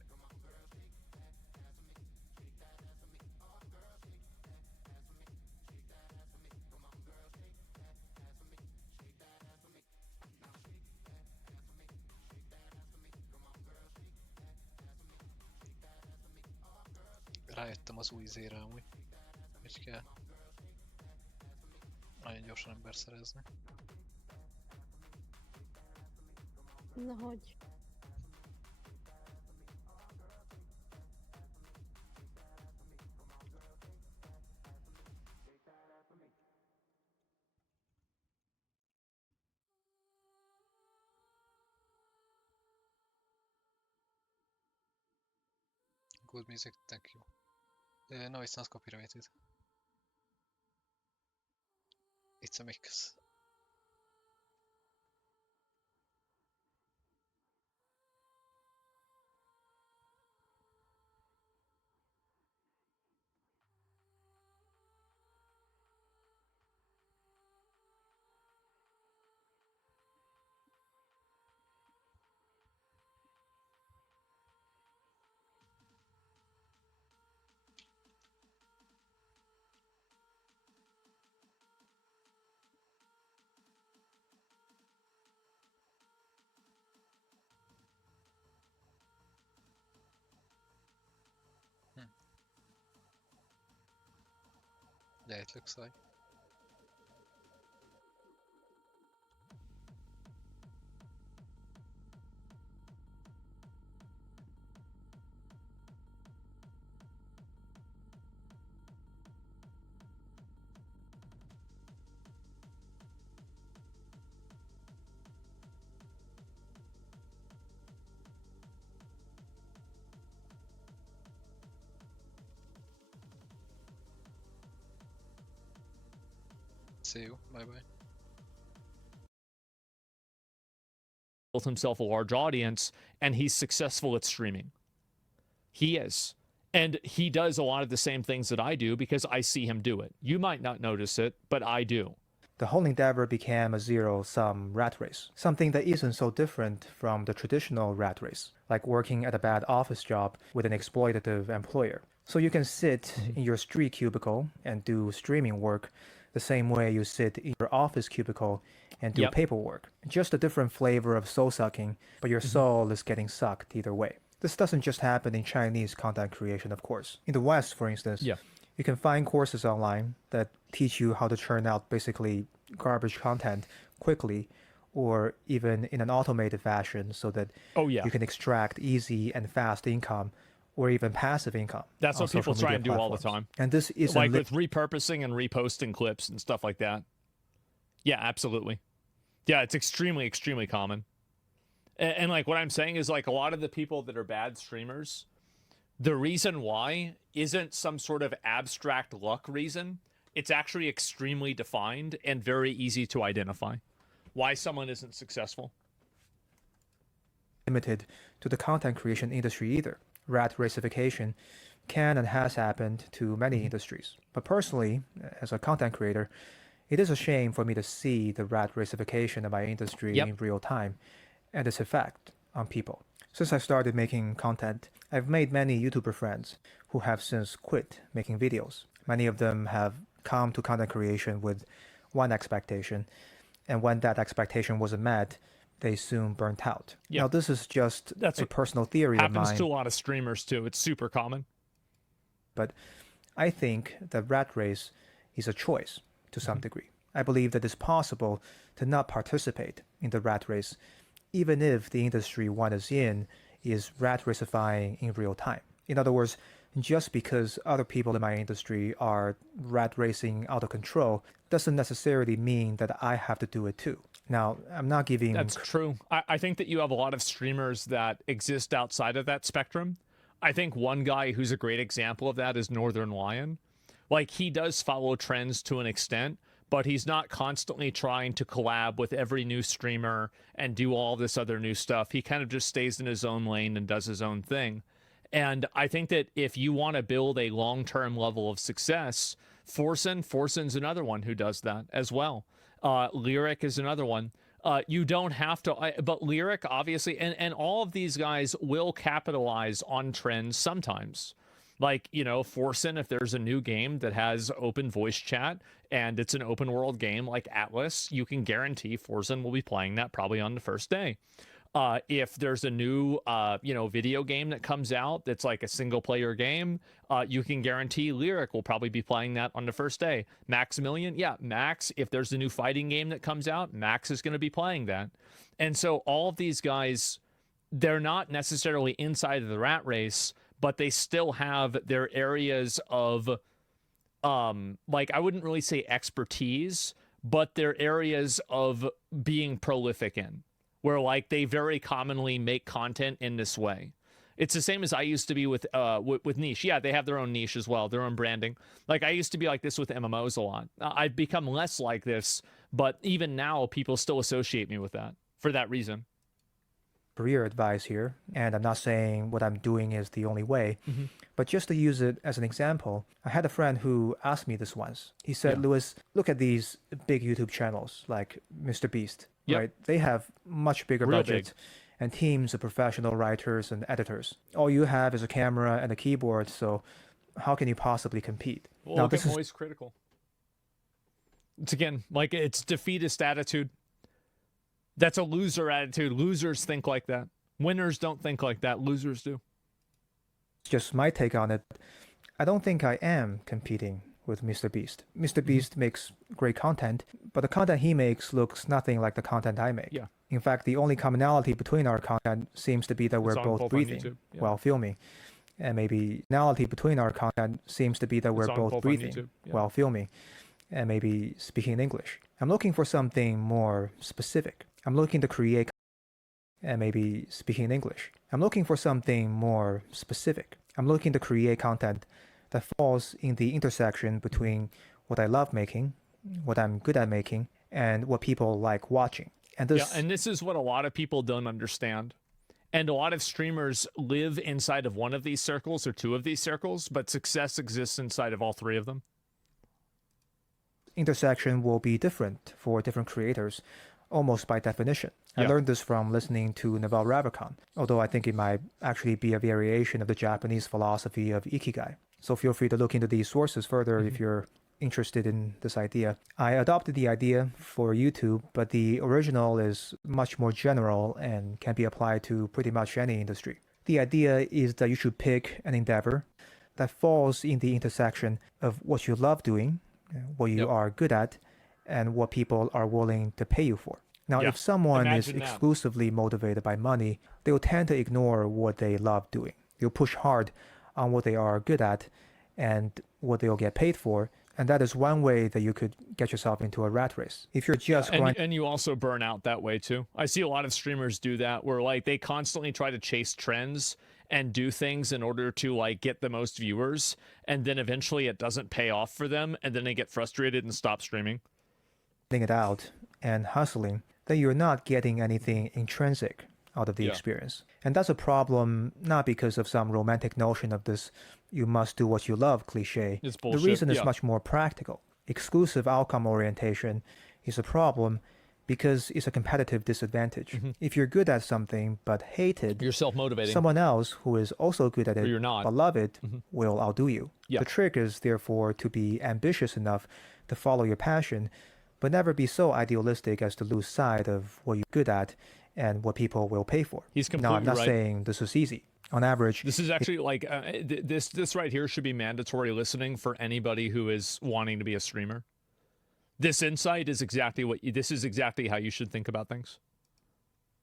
Rájöttem az új zére amúgy. Hogy kell nagyon gyorsan ember szerezni. Na hogy? Good music, thank you. No, it's not copyrighted. It's a mix. Yeah, it looks like. See you. Bye bye. Built himself a large audience, and he's successful at streaming. He is. And he does a lot of the same things that I do because I see him do it. You might not notice it, but I do. The whole endeavor became a zero-sum rat race, something that isn't so different from the traditional rat race, like working at a bad office job with an exploitative employer. So you can sit in your street cubicle and do streaming work the same way you sit in your office cubicle and do paperwork. Just a different flavor of soul-sucking, but your soul is getting sucked either way. This doesn't just happen in Chinese content creation, of course. In the West, for instance, you can find courses online that teach you how to churn out basically garbage content quickly or even in an automated fashion so that you can extract easy and fast income or even passive income. That's what people try and do all the time. And this is like with repurposing and reposting clips and stuff like that. Yeah, absolutely. Yeah, it's extremely, extremely common. And like what I'm saying is like a lot of the people that are bad streamers, the reason why isn't some sort of abstract luck reason. It's actually extremely defined and very easy to identify why someone isn't successful. Limited to the content creation industry either. Rat racification can and has happened to many industries. But personally, as a content creator, it is a shame for me to see the rat racification of my industry in real time and its effect on people. Since I started making content, I've made many YouTuber friends who have since quit making videos. Many of them have come to content creation with one expectation, and when that expectation wasn't met, they soon burnt out. Now, this is just a personal theory of mine. Happens to a lot of streamers too. It's super common. But I think the rat race is a choice to some degree. I believe that it's possible to not participate in the rat race, even if the industry one is in is rat racifying in real time. In other words, just because other people in my industry are rat racing out of control doesn't necessarily mean that I have to do it too. Now, I'm not giving... That's true. I think that you have a lot of streamers that exist outside of that spectrum. I think one guy who's a great example of that is Northern Lion. Like, he does follow trends to an extent, but he's not constantly trying to collab with every new streamer and do all this other new stuff. He kind of just stays in his own lane and does his own thing. And I think that if you want to build a long-term level of success, Forsen's another one who does that as well. Lyric is another one. You don't have to, but Lyric, obviously, and all of these guys will capitalize on trends sometimes. Like, you know, Forsen, if there's a new game that has open voice chat and it's an open world game like Atlas, you can guarantee Forsen will be playing that probably on the first day. If there's a new, video game that comes out that's like a single player game, you can guarantee Lyric will probably be playing that on the first day. Maximilian, yeah, Max, if there's a new fighting game that comes out, Max is going to be playing that. And so all of these guys, they're not necessarily inside of the rat race, but they still have their areas of, I wouldn't really say expertise, but their areas of being prolific in, where like they very commonly make content in this way. It's the same as I used to be with niche. Yeah, they have their own niche as well, their own branding. Like I used to be like this with MMOs a lot. I've become less like this, but even now people still associate me with that for that reason. Career advice here, and I'm not saying what I'm doing is the only way, but just to use it as an example, I had a friend who asked me this once. He said, Lewis, look at these big YouTube channels like Mr. Beast, right? They have much bigger budgets and teams of professional writers and editors. All you have is a camera and a keyboard, so how can you possibly compete? Well, now, this is always critical. It's again, like it's defeatist attitude. That's a loser attitude. Losers think like that. Winners don't think like that. Losers do. It's just my take on it. I don't think I am competing with Mr. Beast. Mr. Beast makes great content, but the content he makes looks nothing like the content I make. Yeah. In fact, the only commonality between our content seems to be that we're both breathing while filming. And maybe commonality between our content seems to be that we're both breathing while filming. And maybe speaking in English. I'm looking for something more specific. I'm looking to create and maybe speaking in English. I'm looking for something more specific. I'm looking to create content that falls in the intersection between what I love making, what I'm good at making, and what people like watching. And this is what a lot of people don't understand. And a lot of streamers live inside of one of these circles or two of these circles, but success exists inside of all three of them. Intersection will be different for different creators, almost by definition. I learned this from listening to Naval Ravikant, although I think it might actually be a variation of the Japanese philosophy of Ikigai. So feel free to look into these sources further if you're interested in this idea. I adopted the idea for YouTube, but the original is much more general and can be applied to pretty much any industry. The idea is that you should pick an endeavor that falls in the intersection of what you love doing, what you are good at, and what people are willing to pay you for. Now, if someone is exclusively motivated by money, they'll tend to ignore what they love doing. They'll push hard on what they are good at and what they'll get paid for. And that is one way that you could get yourself into a rat race. If you're just and you also burn out that way too. I see a lot of streamers do that, where like they constantly try to chase trends and do things in order to like get the most viewers, and then eventually it doesn't pay off for them, and then they get frustrated and stop streaming. It out and hustling, then you're not getting anything intrinsic out of the experience. And that's a problem, not because of some romantic notion of this "you must do what you love" cliche. It's bullshit. The reason is much more practical. Exclusive outcome orientation is a problem because it's a competitive disadvantage. If you're good at something but hated, you're self-motivating. Someone else who is also good at it but love it will outdo you. The trick is therefore to be ambitious enough to follow your passion, but never be so idealistic as to lose sight of what you're good at and what people will pay for. He's completely right. Now, I'm not saying this is easy. On average, this is actually like this right here should be mandatory listening for anybody who is wanting to be a streamer. This insight is exactly this is exactly how you should think about things.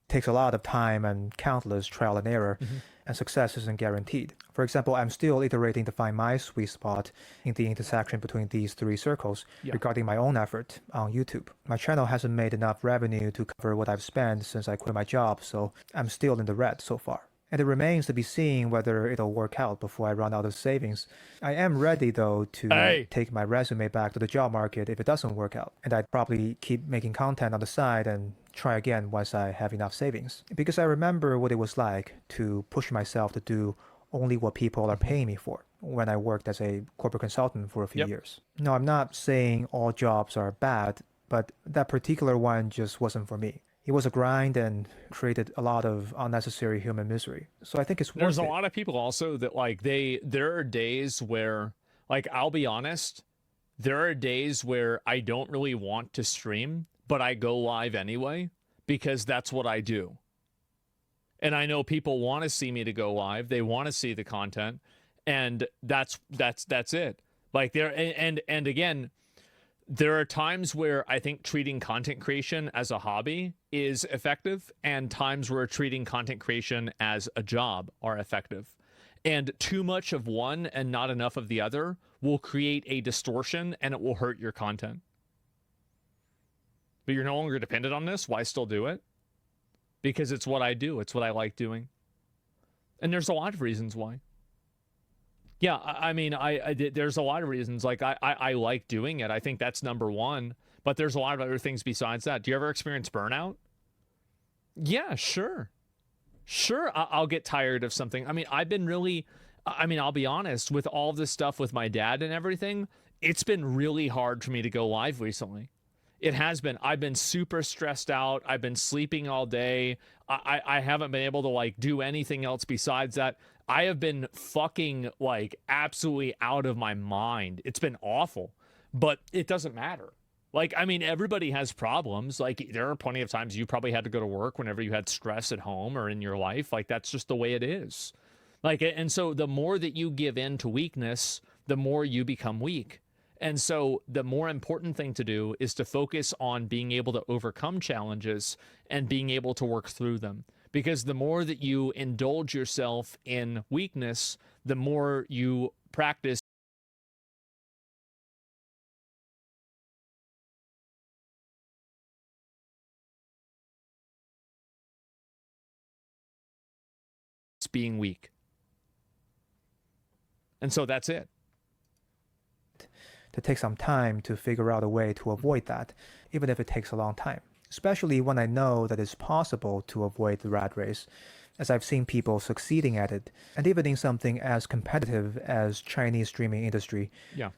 It takes a lot of time and countless trial and error, and success isn't guaranteed. For example, I'm still iterating to find my sweet spot in the intersection between these three circles regarding my own effort on YouTube. My channel hasn't made enough revenue to cover what I've spent since I quit my job, so I'm still in the red so far. And it remains to be seen whether it'll work out before I run out of savings. I am ready, though, to take my resume back to the job market if it doesn't work out. And I'd probably keep making content on the side and try again once I have enough savings. Because I remember what it was like to push myself to do only what people are paying me for when I worked as a corporate consultant for a few years. No, I'm not saying all jobs are bad, but that particular one just wasn't for me. It was a grind and created a lot of unnecessary human misery. So I think it's worth it. There's a lot of people also that like there are days where, like, I'll be honest, there are days where I don't really want to stream, but I go live anyway because that's what I do. And I know people want to see me to go live. They want to see the content. And that's it. Like and again, there are times where I think treating content creation as a hobby is effective, and times where treating content creation as a job are effective. And too much of one and not enough of the other will create a distortion, and it will hurt your content. But you're no longer dependent on this. Why still do it? Because it's what I do. It's what I like doing. And there's a lot of reasons why. Yeah, I mean, there's a lot of reasons. Like, I like doing it. I think that's number one. But there's a lot of other things besides that. Do you ever experience burnout? Yeah, sure. Sure, I'll get tired of something. I mean, I'll be honest, with all this stuff with my dad and everything, it's been really hard for me to go live recently. It has been. I've been super stressed out. I've been sleeping all day. I haven't been able to, like, do anything else besides that. I have been fucking, like, absolutely out of my mind. It's been awful, but it doesn't matter. Like, I mean, everybody has problems. Like, there are plenty of times you probably had to go to work whenever you had stress at home or in your life. Like, that's just the way it is. Like, and so the more that you give in to weakness, the more you become weak. And so the more important thing to do is to focus on being able to overcome challenges and being able to work through them. Because the more that you indulge yourself in weakness, the more you practice being weak. And so that's it. To take some time to figure out a way to avoid that, even if it takes a long time. Especially when I know that it's possible to avoid the rat race, as I've seen people succeeding at it. And even in something as competitive as Chinese streaming industry,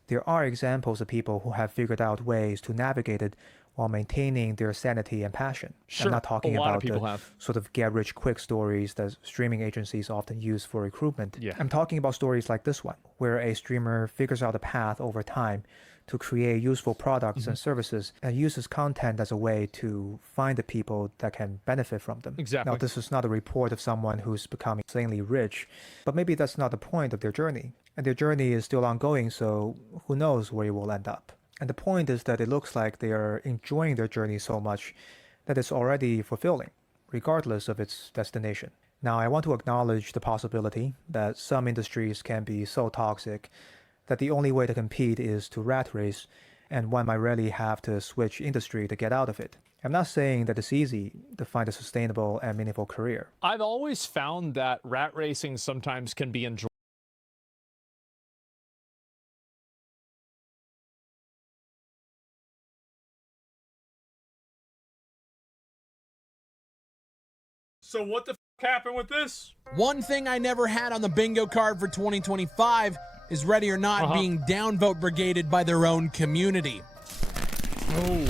there are examples of people who have figured out ways to navigate it while maintaining their sanity and passion. Sure, I'm not talking about the sort of get-rich-quick stories that streaming agencies often use for recruitment. Yeah. I'm talking about stories like this one, where a streamer figures out a path over time to create useful products and services and uses content as a way to find the people that can benefit from them. Exactly. Now, this is not a report of someone who's becoming insanely rich, but maybe that's not the point of their journey. And their journey is still ongoing, so who knows where it will end up. And the point is that it looks like they are enjoying their journey so much that it's already fulfilling, regardless of its destination. Now, I want to acknowledge the possibility that some industries can be so toxic that the only way to compete is to rat race, and one might really have to switch industry to get out of it. I'm not saying that it's easy to find a sustainable and meaningful career. I've always found that rat racing sometimes can be enjoyable. So what the happened with this? One thing I never had on the bingo card for 2025 is Ready or Not being downvote brigaded by their own community. Oh.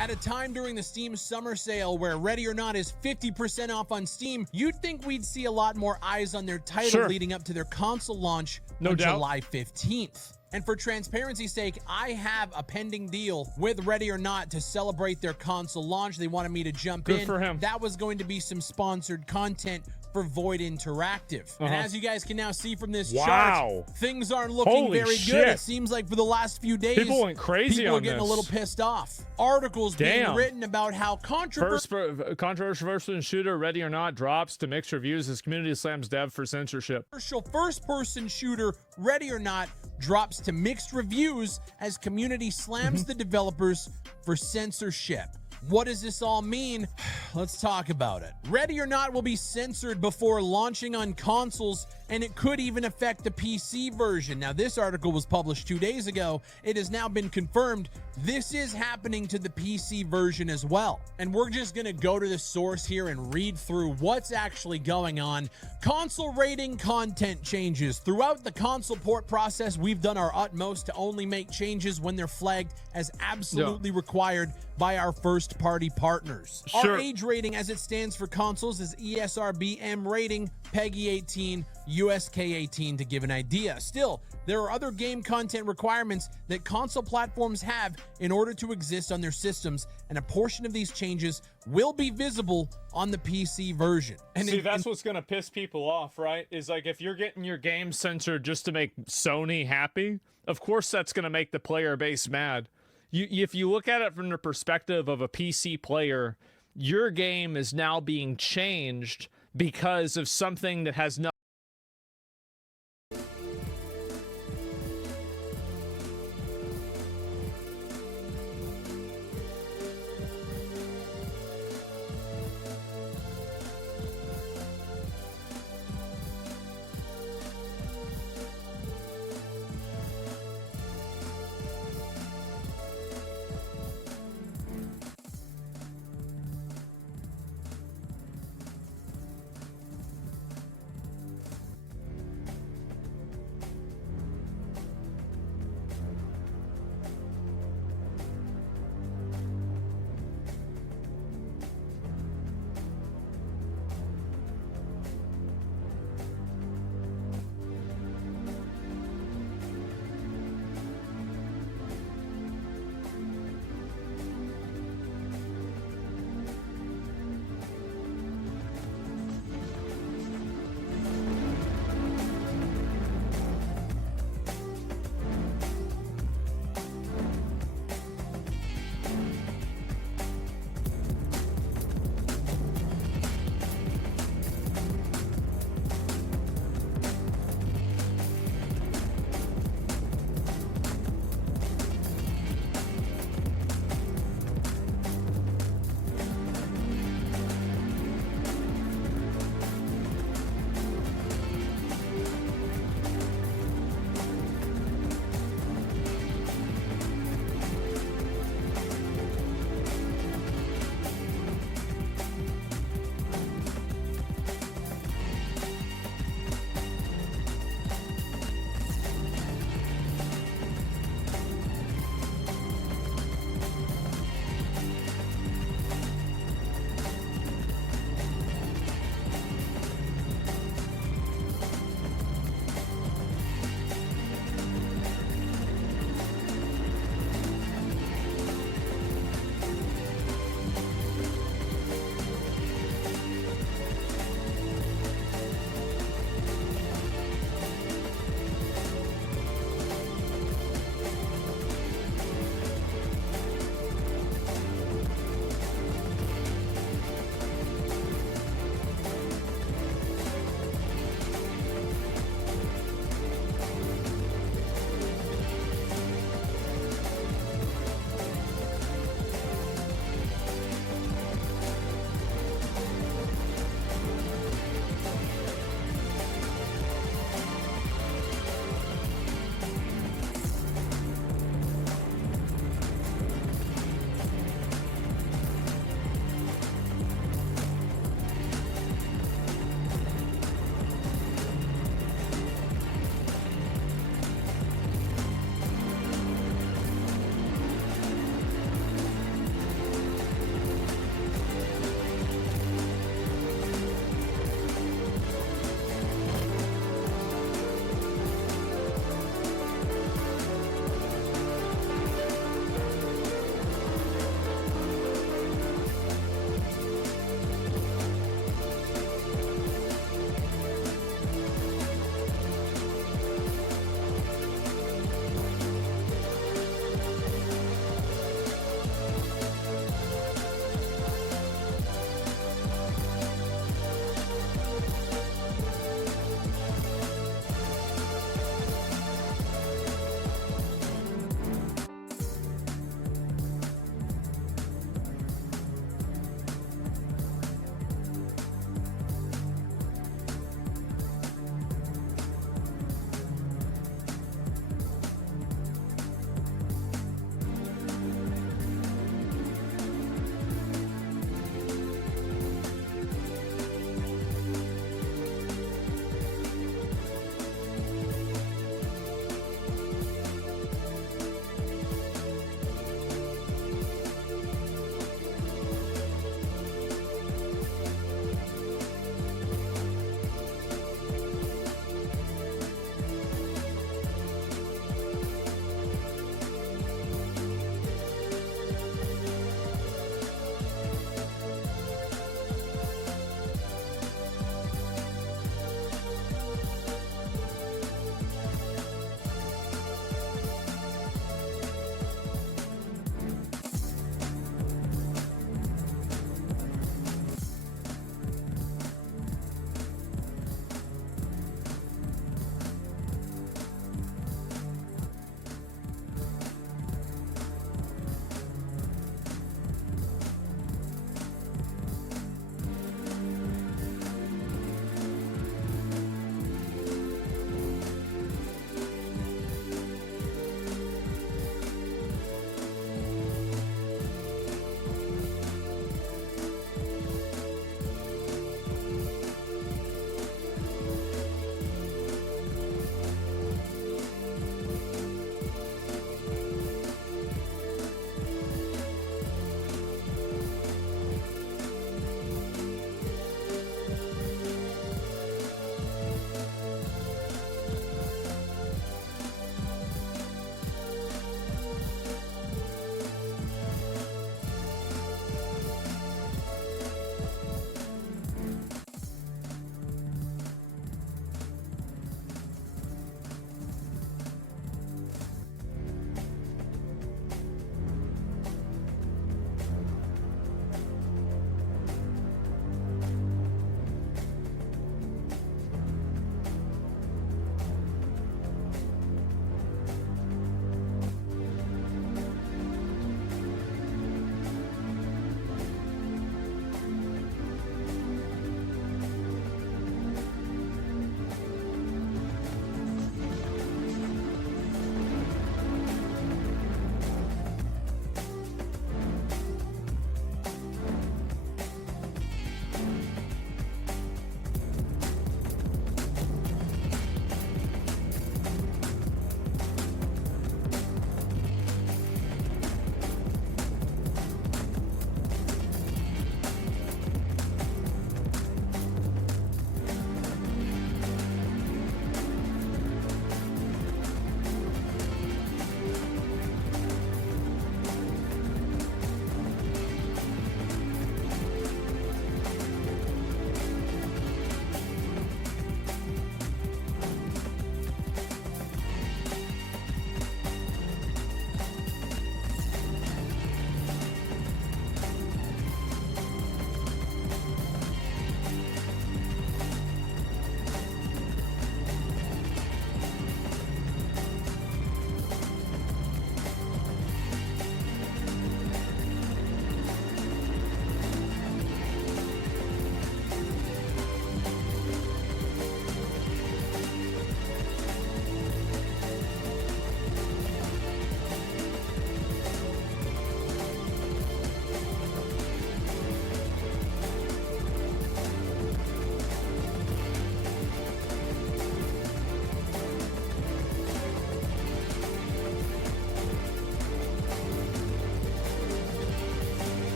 At a time during the Steam summer sale where Ready or Not is 50% off on Steam, you'd think we'd see a lot more eyes on their title leading up to their console launch on July 15th. And for transparency's sake, I have a pending deal with Ready or Not to celebrate their console launch. They wanted me to jump in. Good for him. That was going to be some sponsored content for Void Interactive. And as you guys can now see from this chart, things aren't looking very good. It seems like for the last few days, people went crazy people are on getting this. A little pissed off. Articles being written about how controversial first-person shooter Ready or Not drops to mixed reviews as community slams dev for censorship. First-person shooter Ready or Not drops to mixed reviews as community slams the developers for censorship. What does this all mean? Let's talk about it. Ready or Not will be censored before launching on consoles, and it could even affect the PC version. Now, this article was published 2 days ago. It has now been confirmed this is happening to the PC version as well. And we're just gonna go to the source here and read through what's actually going on. Console rating content changes. Throughout the console port process, we've done our utmost to only make changes when they're flagged as absolutely required by our first-party partners. Our age rating as it stands for consoles is ESRB M rating PEGI 18, USK 18 to give an idea. Still, there are other game content requirements that console platforms have in order to exist on their systems, and a portion of these changes will be visible on the PC version. And see, that's what's gonna piss people off, right? Is like, if you're getting your game censored just to make Sony happy, of course that's gonna make the player base mad. If you look at it from the perspective of a PC player, your game is now being changed because of something that has no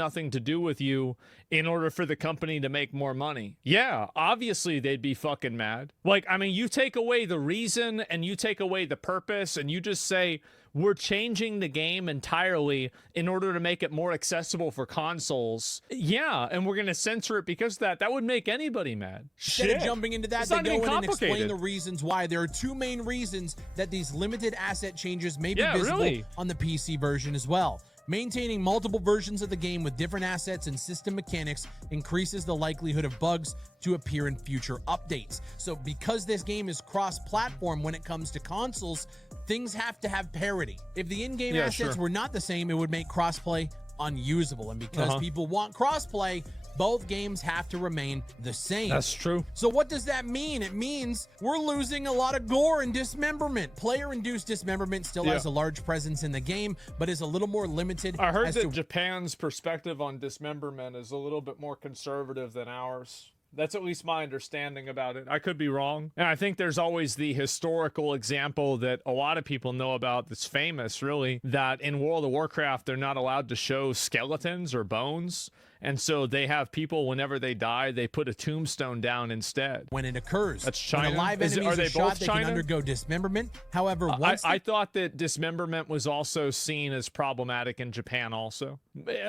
nothing to do with you in order for the company to make more money. Yeah, obviously they'd be fucking mad. Like, I mean, you take away the reason and you take away the purpose and you just say, we're changing the game entirely in order to make it more accessible for consoles. Yeah, and we're going to censor it because of that. That would make anybody mad. Instead of jumping into that, It's they not go even in and explain complicated. the reasons why. There are two main reasons that these limited asset changes may be Yeah, visible really. on the PC version as well. Maintaining multiple versions of the game with different assets and system mechanics increases the likelihood of bugs to appear in future updates. So because this game is cross-platform when it comes to consoles, things have to have parity. If the in-game assets were not the same, it would make crossplay unusable. And because people want crossplay, both games have to remain the same. That's true. So what does that mean? It means we're losing a lot of gore and dismemberment. Player-induced dismemberment still has a large presence in the game, but is a little more limited. I heard as that to Japan's perspective on dismemberment is a little bit more conservative than ours. That's at least my understanding about it. I could be wrong. And I think there's always the historical example that a lot of people know about that's famous, really, that in World of Warcraft, they're not allowed to show skeletons or bones. And so they have people, whenever they die, they put a tombstone down instead. when it occurs. That's China? When a live Is it- enemy are they is shot, both they China? can undergo dismemberment. However, once I thought that dismemberment was also seen as problematic in Japan also.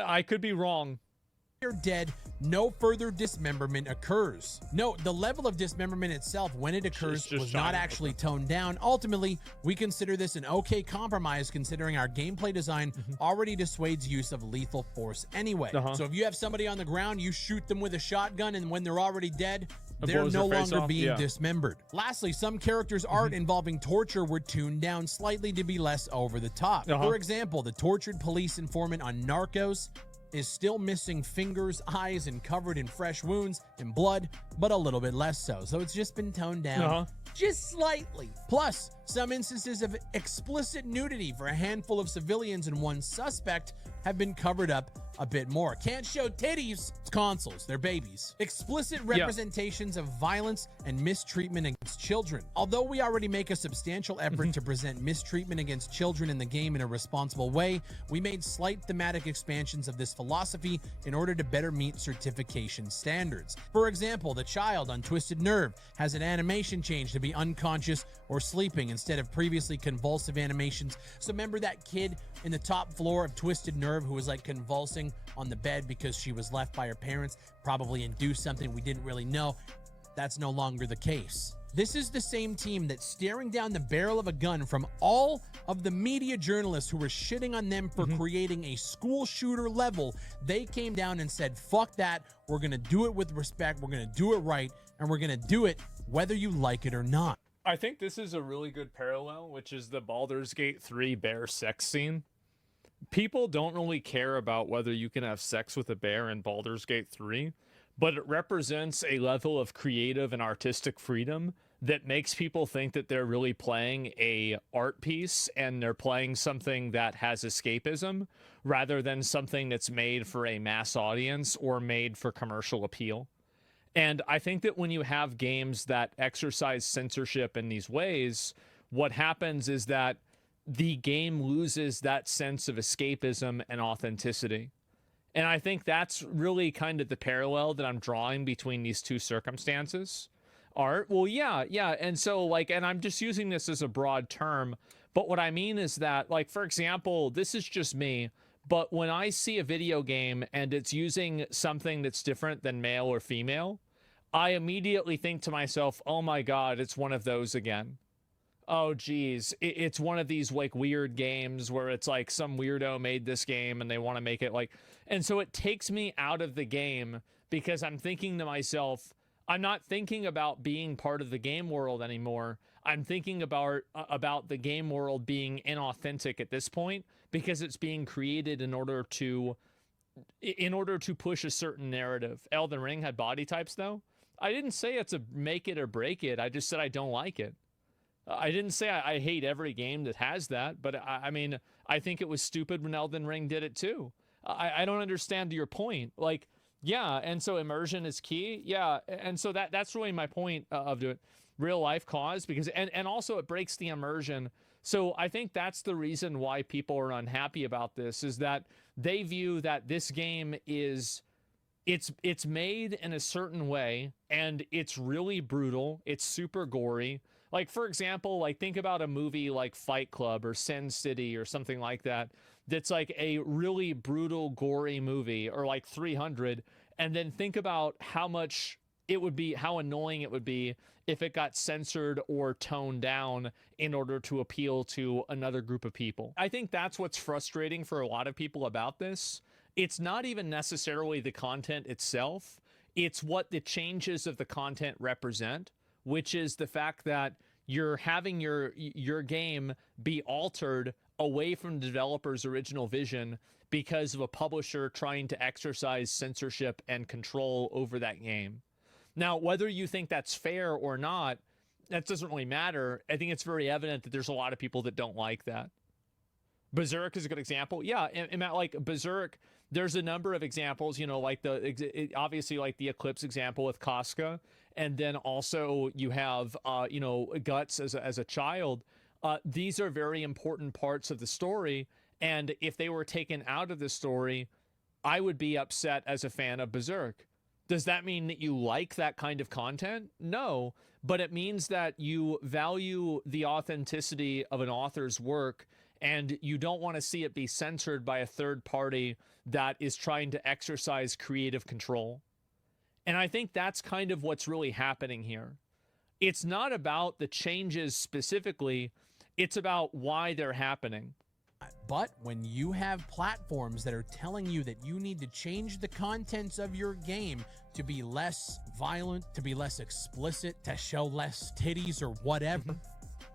I could be wrong. they're dead, no further dismemberment occurs. Note, the level of dismemberment itself, when it occurs, just was not China. actually toned down. Ultimately, we consider this an okay compromise considering our gameplay design already dissuades use of lethal force anyway. So if you have somebody on the ground, you shoot them with a shotgun, and when they're already dead, they're blows no their face longer off? being Yeah. dismembered. Lastly, some characters' art involving torture were tuned down slightly to be less over the top. For example, the tortured police informant on Narcos is still missing fingers, eyes, and covered in fresh wounds and blood, but a little bit less so. So it's just been toned down just slightly. Plus, some instances of explicit nudity for a handful of civilians and one suspect have been covered up a bit more. Can't show titties. It's consoles, they're babies. Explicit representations of violence and mistreatment against children. Although we already make a substantial effort to present mistreatment against children in the game in a responsible way, we made slight thematic expansions of this philosophy in order to better meet certification standards. For example, the child on Twisted Nerve has an animation change to be unconscious or sleeping instead of previously convulsive animations. So remember that kid in the top floor of Twisted Nerve who was like convulsing on the bed because she was left by her parents, probably induced something we didn't really know? That's no longer the case. This is the same team that's staring down the barrel of a gun from all of the media journalists who were shitting on them for creating a school shooter level. They came down and said, fuck that. We're going to do it with respect. We're going to do it right. And we're going to do it whether you like it or not. I think this is a really good parallel, which is the Baldur's Gate 3 bear sex scene. People don't really care about whether you can have sex with a bear in Baldur's Gate 3, but it represents a level of creative and artistic freedom that makes people think that they're really playing a art piece and they're playing something that has escapism rather than something that's made for a mass audience or made for commercial appeal. And I think that when you have games that exercise censorship in these ways, what happens is that the game loses that sense of escapism and authenticity. And I think that's really kind of the parallel that I'm drawing between these two circumstances. Art, well, yeah. And so, like, and I'm just using this as a broad term, but what I mean is that, like, for example, this is just me, but when I see a video game and it's using something that's different than male or female, I immediately think to myself, oh my God, it's one of those again. Oh, geez, it's one of these like weird games where it's like some weirdo made this game and they want to make it like, and so it takes me out of the game because I'm thinking to myself, I'm not thinking about being part of the game world anymore. I'm thinking about the game world being inauthentic at this point because it's being created in order to push a certain narrative. Elden Ring had body types though. I didn't say it's a make it or break it. I just said I don't like it. I didn't say I hate every game that has that, but I mean, I think it was stupid when Elden Ring did it too. I don't understand your point. Like, yeah, and so immersion is key. Yeah, and so that's really my point of it. real life cause, because and also it breaks the immersion. So I think that's the reason why people are unhappy about this, is that they view that this game is it's made in a certain way, and it's really brutal, it's super gory. Like, for example, like, think about a movie like Fight Club or Sin City or something like that, that's like a really brutal, gory movie, or like 300, and then think about how much it would be, how annoying it would be if it got censored or toned down in order to appeal to another group of people. I think that's what's frustrating for a lot of people about this. It's not even necessarily the content itself, it's what the changes of the content represent, which is the fact that you're having your game be altered away from the developer's original vision because of a publisher trying to exercise censorship and control over that game. Now, whether you think that's fair or not, that doesn't really matter. I think it's very evident that there's a lot of people that don't like that. Berserk is a good example. Yeah, and like Berserk, there's a number of examples, you know, like obviously like the Eclipse example with Casca, and then also you have, you know, Guts as a child. These are very important parts of the story, and if they were taken out of the story, I would be upset as a fan of Berserk. Does that mean that you like that kind of content? No, but it means that you value the authenticity of an author's work, and you don't want to see it be censored by a third party that is trying to exercise creative control. And I think that's kind of what's really happening here. It's not about the changes specifically, it's about why they're happening. But when you have platforms that are telling you that you need to change the contents of your game to be less violent, to be less explicit, to show less titties or whatever,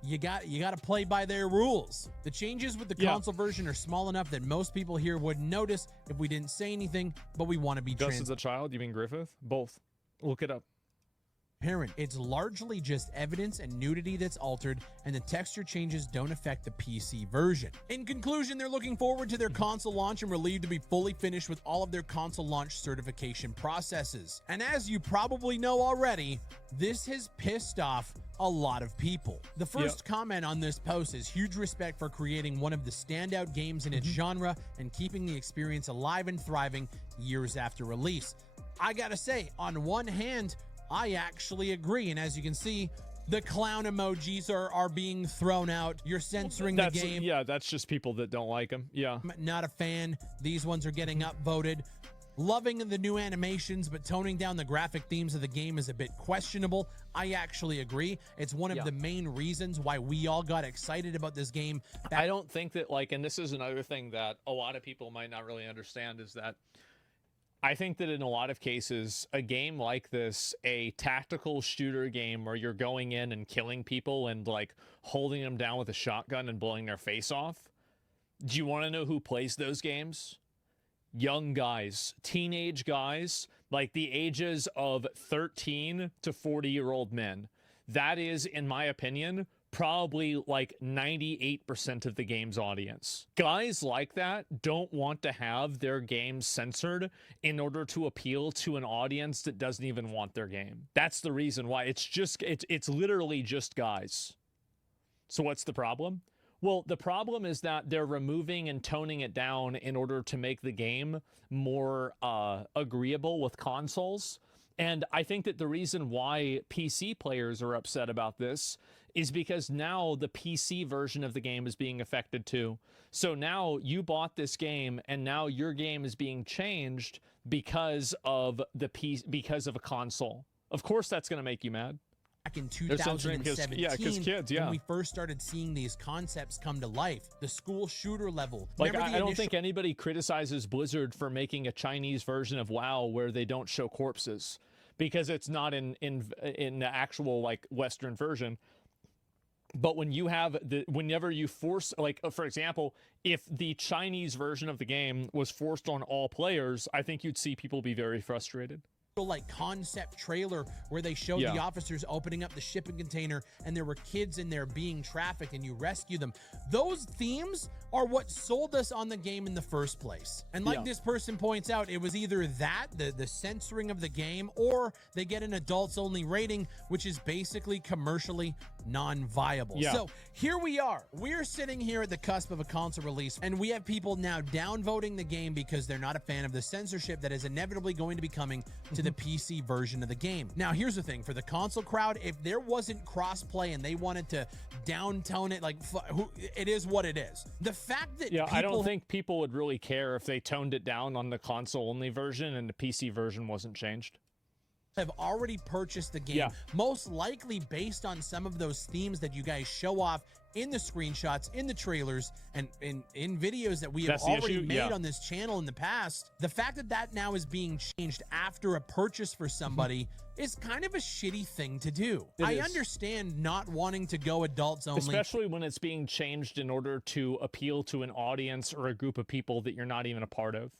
you got to play by their rules. The changes with the console version are small enough that most people here wouldn't notice if we didn't say anything, but we want to be Just as a child, you mean Griffith? Both. Look it up. Parent. It's largely just evidence and nudity that's altered, and the texture changes don't affect the PC version. In conclusion, they're looking forward to their console launch and relieved to be fully finished with all of their console launch certification processes. And as you probably know already, this has pissed off a lot of people. The first comment on this post is huge respect for creating one of the standout games in its genre and keeping the experience alive and thriving years after release. I gotta say, on one hand, I actually agree, and as you can see, the clown emojis are being thrown out. You're censoring the game. Yeah, that's just people that don't like them. Yeah. Not a fan. These ones are getting upvoted. Loving the new animations, but toning down the graphic themes of the game is a bit questionable. I actually agree. It's one of the main reasons why we all got excited about this game. I don't think that, like, and this is another thing that a lot of people might not really understand, is that I think that in a lot of cases, a game like this, a tactical shooter game where you're going in and killing people and like holding them down with a shotgun and blowing their face off. Do you want to know who plays those games? Young guys, teenage guys, like the ages of 13 to 40-year-old men. That is, in my opinion, probably like 98% of the game's audience. Guys like that don't want to have their game censored in order to appeal to an audience that doesn't even want their game. That's the reason why. It's literally just guys. So what's the problem? Well, the problem is that they're removing and toning it down in order to make the game more agreeable with consoles. And I think that the reason why PC players are upset about this is because now the PC version of the game is being affected too. So now you bought this game and now your game is being changed because of because of a console. Of course that's going to make you mad. Back in 2017, because kids, when we first started seeing these concepts come to life, the school shooter level. Like, I don't think anybody criticizes Blizzard for making a Chinese version of WoW where they don't show corpses, because it's not in the actual like Western version. But when you have whenever you force, like, for example, if the Chinese version of the game was forced on all players, I think you'd see people be very frustrated. like concept trailer where they showed the officers opening up the shipping container and there were kids in there being trafficked and you rescue them. Those themes are what sold us on the game in the first place. And like this person points out, it was either that, the censoring of the game, or they get an adults only rating, which is basically commercially non-viable. So here we are. We're sitting here at the cusp of a console release, and we have people now downvoting the game because they're not a fan of the censorship that is inevitably going to be coming to the PC version of the game. Now, here's the thing. For the console crowd, if there wasn't crossplay and they wanted to downtone it, like, it is what it is. The fact that I don't think people would really care if they toned it down on the console-only version and the PC version wasn't changed. Have already purchased the game, most likely based on some of those themes that you guys show off in the screenshots, in the trailers, and in videos that we have already made on this channel in the past. The fact that that now is being changed after a purchase for somebody is kind of a shitty thing to do. I understand not wanting to go adults only, especially when it's being changed in order to appeal to an audience or a group of people that you're not even a part of.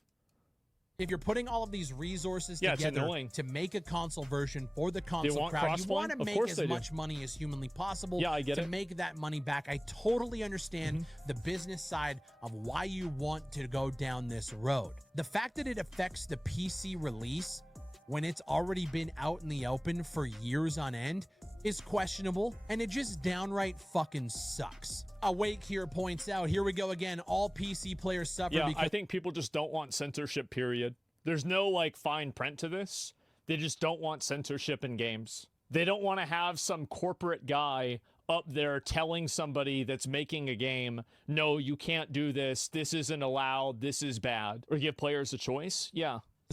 If you're putting all of these resources together to make a console version for the console crowd, you want to make as much money as humanly possible to make that money back. I totally understand the business side of why you want to go down this road. The fact that it affects the PC release when it's already been out in the open for years on end is questionable, and it just downright fucking sucks. Awake here points out, here we go again, all PC players suffer because I think people just don't want censorship, period. There's no like fine print to this. They just don't want censorship in games. They don't want to have some corporate guy up there telling somebody that's making a game, no, you can't do this, this isn't allowed, this is bad. Or give players a choice.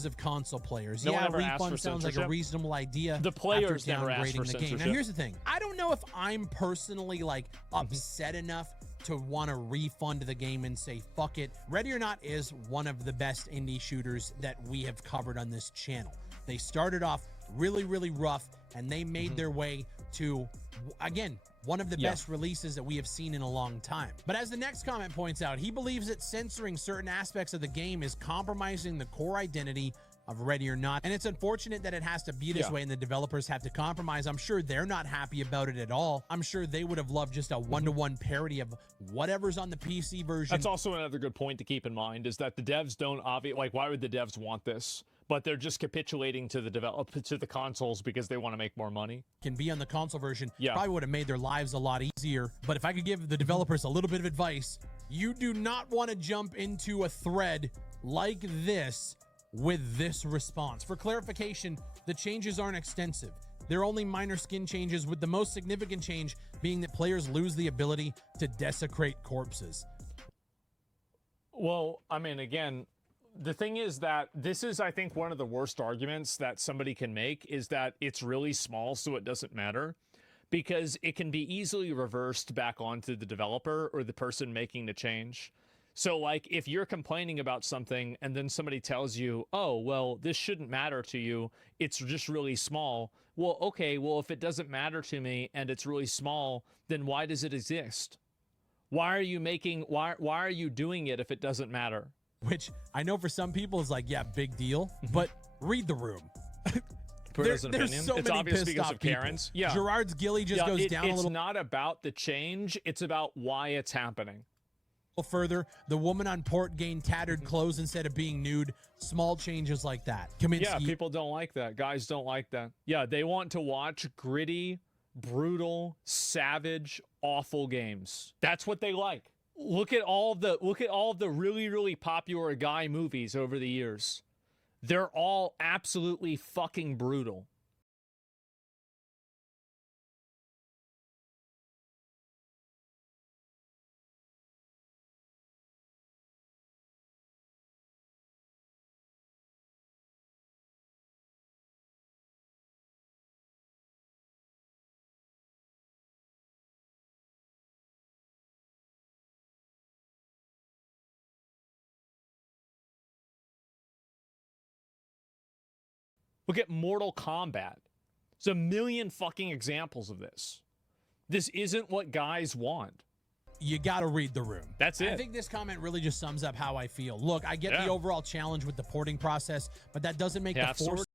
Of console players. No one ever asked for refund sounds like a reasonable idea. The players never asked for the game. Now here's the thing. I don't know if I'm personally like upset enough to want to refund the game and say fuck it. Ready or Not is one of the best indie shooters that we have covered on this channel. They started off really, really rough, and they made their way to, again, one of the best releases that we have seen in a long time. But as the next comment points out, he believes that censoring certain aspects of the game is compromising the core identity of Ready or Not. And it's unfortunate that it has to be this way and the developers have to compromise. I'm sure they're not happy about it at all. I'm sure they would have loved just a one-to-one parody of whatever's on the PC version. That's also another good point to keep in mind, is that the devs don't like, why would the devs want this? But they're just capitulating to the consoles because they want to make more money. Can be on the console version. Probably would have made their lives a lot easier. But if I could give the developers a little bit of advice, you do not want to jump into a thread like this with this response. For clarification, the changes aren't extensive. They're only minor skin changes, with the most significant change being that players lose the ability to desecrate corpses. Well, I mean, again, the thing is that this is, I think, one of the worst arguments that somebody can make, is that it's really small, so it doesn't matter, because it can be easily reversed back onto the developer or the person making the change. So, like, if you're complaining about something and then somebody tells you, oh, well, this shouldn't matter to you, it's just really small. Well, okay, well, if it doesn't matter to me and it's really small, then why does it exist? Why are you doing it if it doesn't matter? Which I know for some people is like, yeah, big deal, but read the room. There's so it's obvious because of Karen's. Gerard's Gilly just goes down a little. It's not about the change, it's about why it's happening. Further, the woman on port gained tattered clothes instead of being nude. Small changes like that. Yeah, people don't like that. Guys don't like that. Yeah, they want to watch gritty, brutal, savage, awful games. That's what they like. Look at all the really, really popular guy movies over the years. They're all absolutely fucking brutal. Look at Mortal Kombat. There's a million fucking examples of this. This isn't what guys want. You gotta read the room. That's it. I think this comment really just sums up how I feel. Look, I get the overall challenge with the porting process, but that doesn't make the force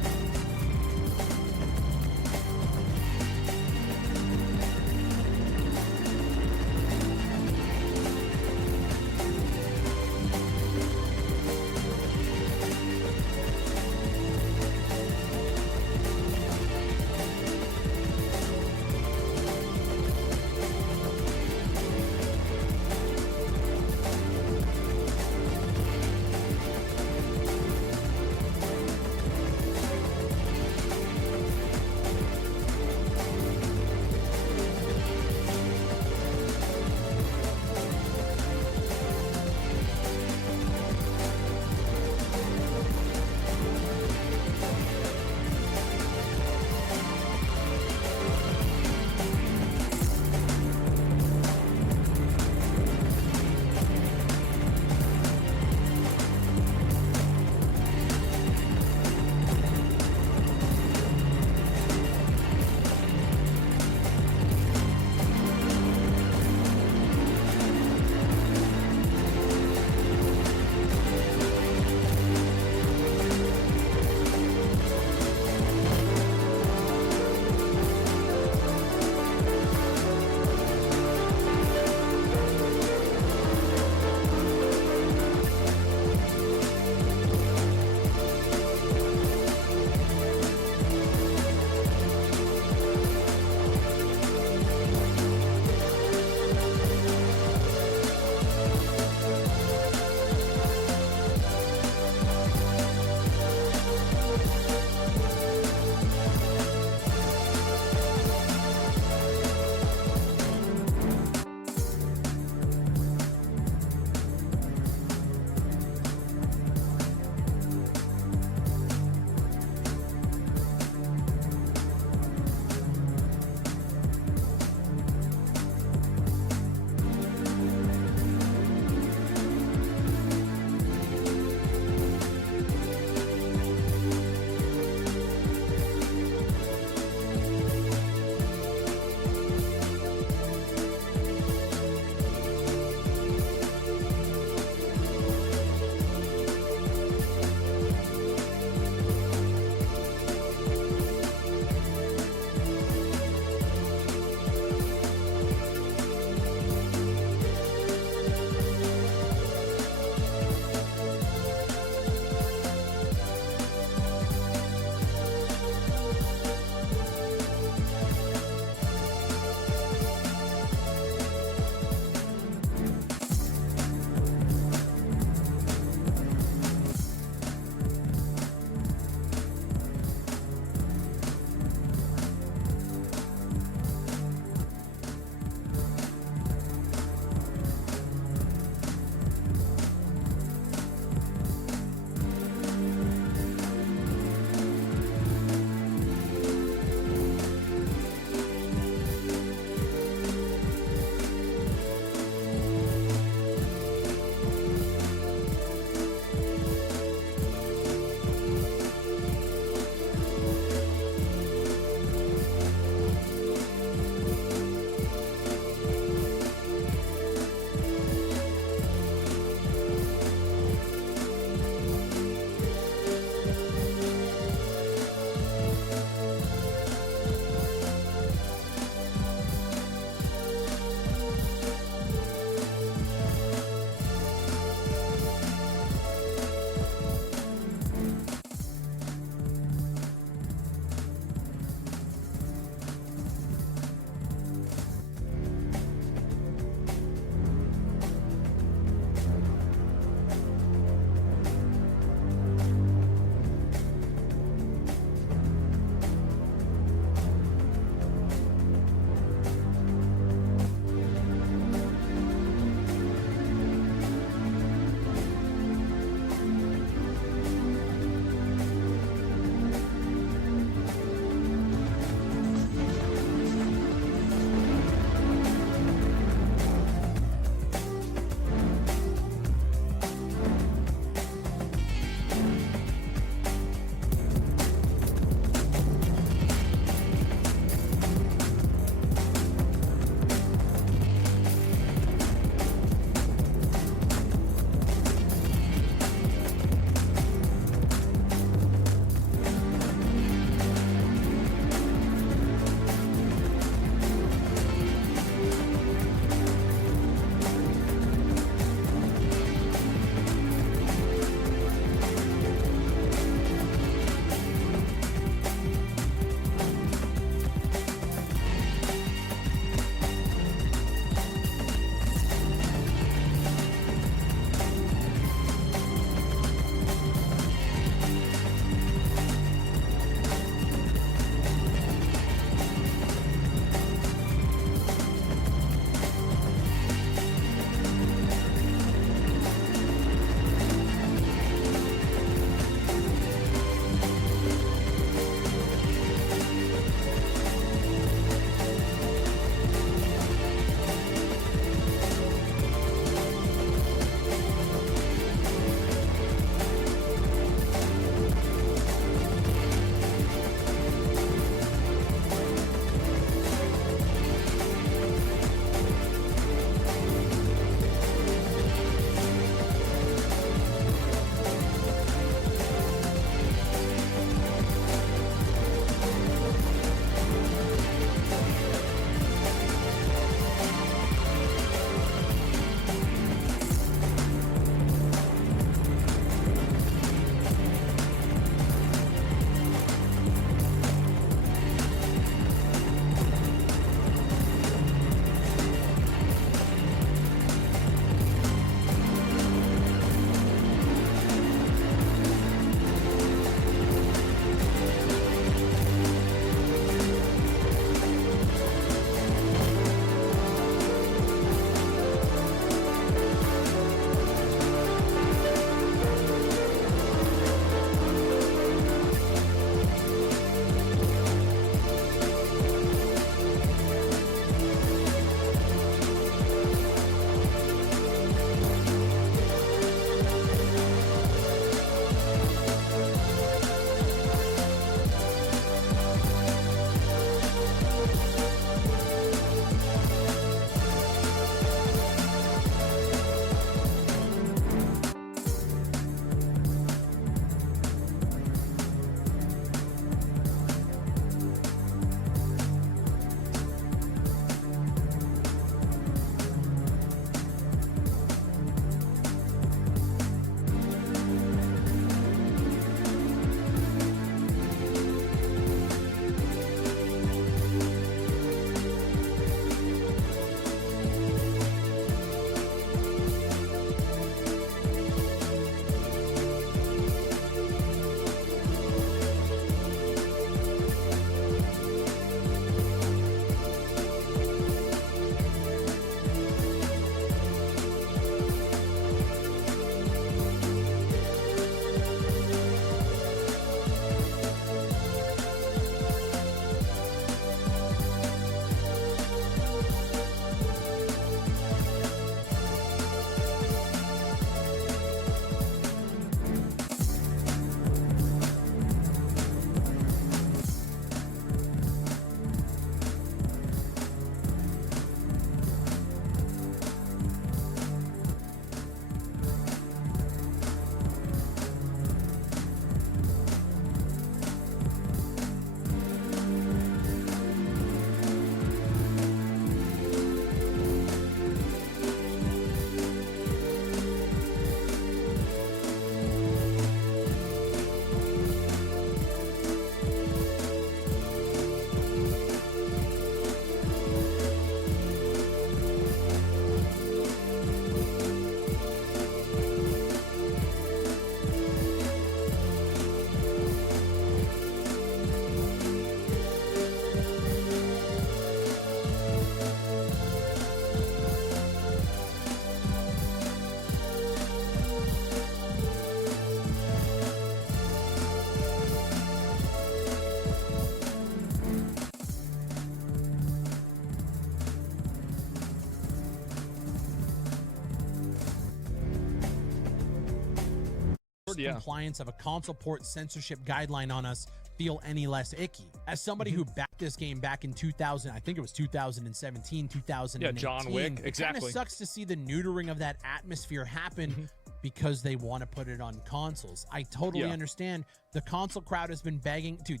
Yeah. compliance of a console port censorship guideline on us feel any less icky. As somebody who backed this game back in 2000, I think it was 2017, 2018. Yeah, John Wick, It kind exactly. of sucks to see the neutering of that atmosphere happen because they want to put it on consoles. I totally understand. The console crowd has been begging, dude.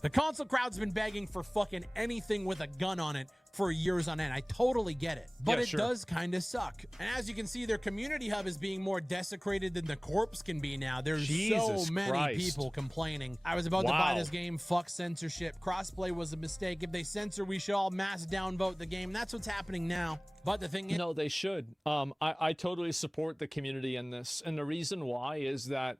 The console crowd's been begging for fucking anything with a gun on it for years on end. I totally get it. But it does kind of suck. And as you can see, their community hub is being more desecrated than the corpse can be now. There's Jesus so many Christ. people complaining. I was about to buy this game. Fuck censorship. Crossplay was a mistake. If they censor, we should all mass downvote the game. That's what's happening now. But the thing is... No, they should. I totally support the community in this. And the reason why is that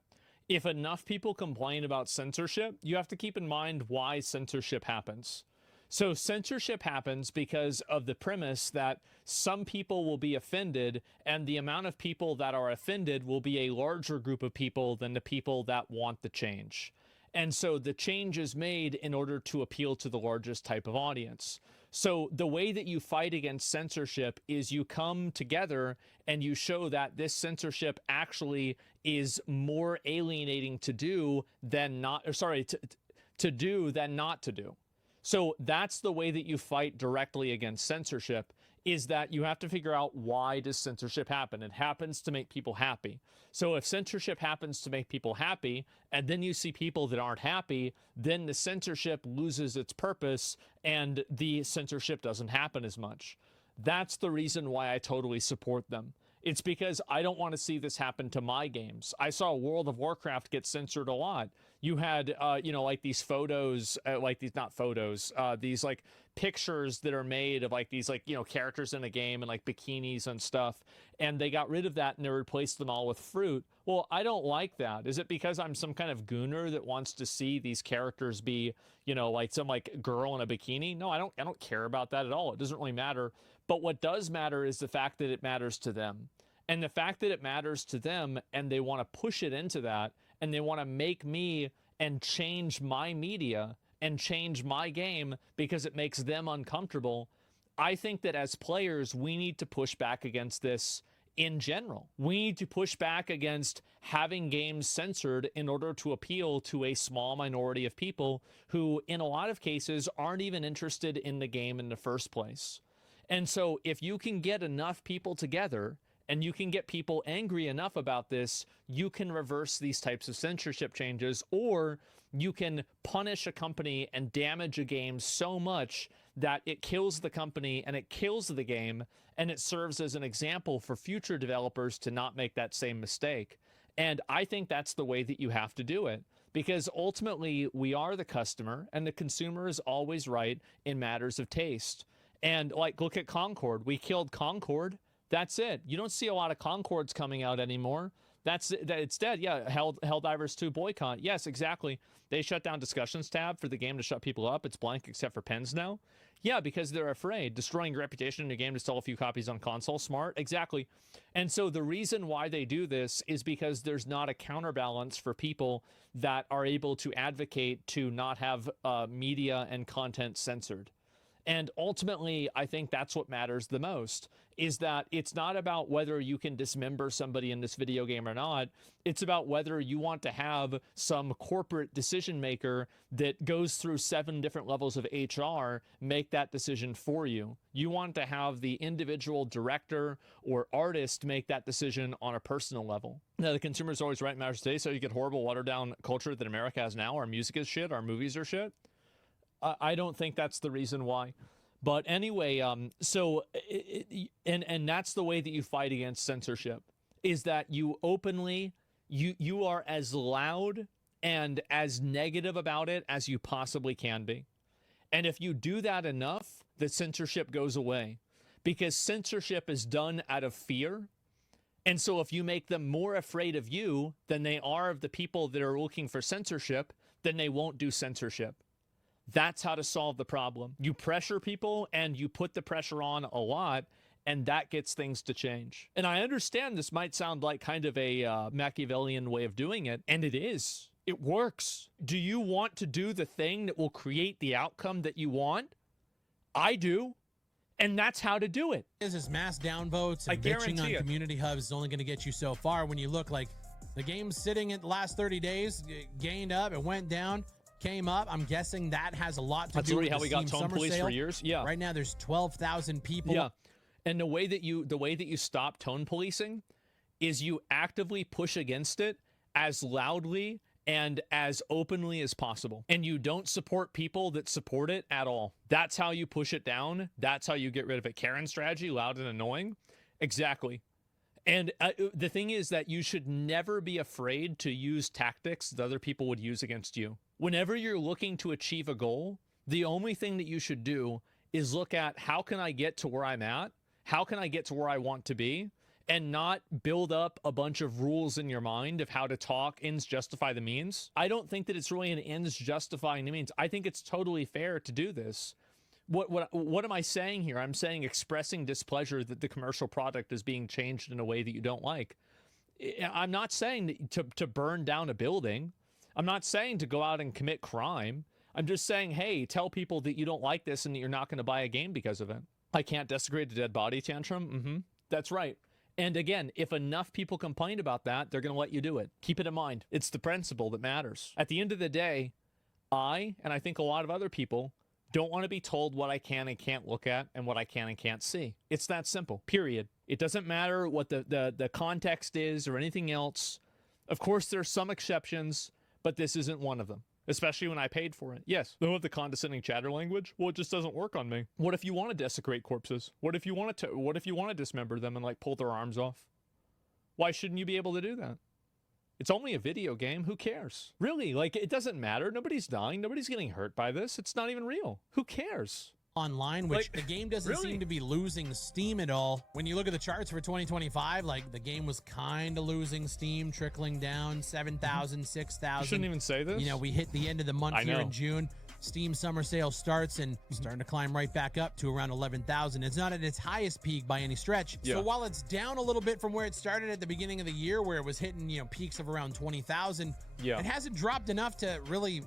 if enough people complain about censorship, you have to keep in mind why censorship happens. So censorship happens because of the premise that some people will be offended, and the amount of people that are offended will be a larger group of people than the people that want the change. And so the change is made in order to appeal to the largest type of audience. So the way that you fight against censorship is you come together and you show that this censorship actually is more alienating to do than not, to do than not to do. So that's the way that you fight directly against censorship, is that you have to figure out, why does censorship happen? It happens to make people happy. So if censorship happens to make people happy, and then you see people that aren't happy, then the censorship loses its purpose and the censorship doesn't happen as much. That's the reason why I totally support them. It's because I don't want to see this happen to my games. I saw World of Warcraft get censored a lot. You had, like these photos, these like pictures that are made of like these characters in a game and like bikinis and stuff. And they got rid of that and they replaced them all with fruit. Well, I don't like that. Is it because I'm some kind of gooner that wants to see these characters be, like some like girl in a bikini? No, I don't care about that at all. It doesn't really matter. But what does matter is the fact that it matters to them. And the fact that it matters to them, and they want to push it into that, and they want to make me and change my media and change my game because it makes them uncomfortable. I think that as players, we need to push back against this in general. We need to push back against having games censored in order to appeal to a small minority of people who, in a lot of cases, aren't even interested in the game in the first place. And so if you can get enough people together and you can get people angry enough about this, you can reverse these types of censorship changes, or you can punish a company and damage a game so much that it kills the company and it kills the game, and it serves as an example for future developers to not make that same mistake. And I think that's the way that you have to do it, because ultimately we are the customer, and the consumer is always right in matters of taste. And like, look at Concord. We killed Concord. That's it. You don't see a lot of Concords coming out anymore. It's dead. Yeah, Helldivers 2 boycott. Yes, exactly. They shut down discussions tab for the game to shut people up. It's blank except for pens now. Yeah, because they're afraid. Destroying your reputation in your game to sell a few copies on console. Smart. Exactly. And so the reason why they do this is because there's not a counterbalance for people that are able to advocate to not have media and content censored. And ultimately, I think that's what matters the most, is that it's not about whether you can dismember somebody in this video game or not. It's about whether you want to have some corporate decision maker that goes through 7 different levels of HR make that decision for you. You want to have the individual director or artist make that decision on a personal level. Now, the consumer's always right in matters today, so you get horrible watered down culture that America has now. Our music is shit. Our movies are shit. I don't think that's the reason why. But anyway, and that's the way that you fight against censorship, is that you openly, you are as loud and as negative about it as you possibly can be. And if you do that enough, the censorship goes away, because censorship is done out of fear. And so if you make them more afraid of you than they are of the people that are looking for censorship, then they won't do censorship. That's how to solve the problem. You pressure people, and you put the pressure on a lot, and that gets things to change. And I understand this might sound like kind of a Machiavellian way of doing it, and it is. It works. Do you want to do the thing that will create the outcome that you want? I do. And that's how to do it. This is mass downvotes and bitching on community hubs is only going to get you so far. When you look like The game's sitting at the last 30 days, gained up, it went down, came up. I'm guessing that has a lot to That's do with already how the we got Steam tone Summer police Sale. for years. Yeah. Right now there's 12,000 people. Yeah. And the way that you stop tone policing is you actively push against it as loudly and as openly as possible. And you don't support people that support it at all. That's how you push it down. That's how you get rid of it. Karen strategy, loud and annoying. Exactly. And the thing is that you should never be afraid to use tactics that other people would use against you. Whenever you're looking to achieve a goal, the only thing that you should do is look at how can I get to where I'm at? How can I get to where I want to be? And not build up a bunch of rules in your mind of how to talk. Ends justify the means. I don't think that it's really an ends justifying the means. I think it's totally fair to do this. What am I saying here? I'm saying expressing displeasure that the commercial product is being changed in a way that you don't like. I'm not saying to burn down a building. I'm not saying to go out and commit crime. I'm just saying, hey, tell people that you don't like this and that you're not going to buy a game because of it. I can't desecrate a dead body tantrum. That's right. And again, if enough people complain about that, they're going to let you do it. Keep it in mind. It's the principle that matters. At the end of the day, and I think a lot of other people, don't want to be told what I can and can't look at and what I can and can't see. It's that simple, period. It doesn't matter what the context is or anything else. Of course, there's some exceptions, but this isn't one of them. Especially when I paid for it. Yes, they have the condescending chatter language. Well, it just doesn't work on me. What if you want to desecrate corpses? What if you want to dismember them and like pull their arms off? Why shouldn't you be able to do that? It's only a video game. Who cares? Really, like it doesn't matter. Nobody's dying. Nobody's getting hurt by this. It's not even real. Who cares? Online, which the game doesn't seem to be losing steam at all. When you look at the charts for 2025, like the game was kind of losing steam, trickling down 7,000, 6,000. You shouldn't even say this. You know, we hit the end of the month here in June. Steam Summer Sale starts and starting to climb right back up to around 11,000. It's not at its highest peak by any stretch. So while it's down a little bit from where it started at the beginning of the year, where it was hitting, you know, peaks of around 20,000, it hasn't dropped enough to really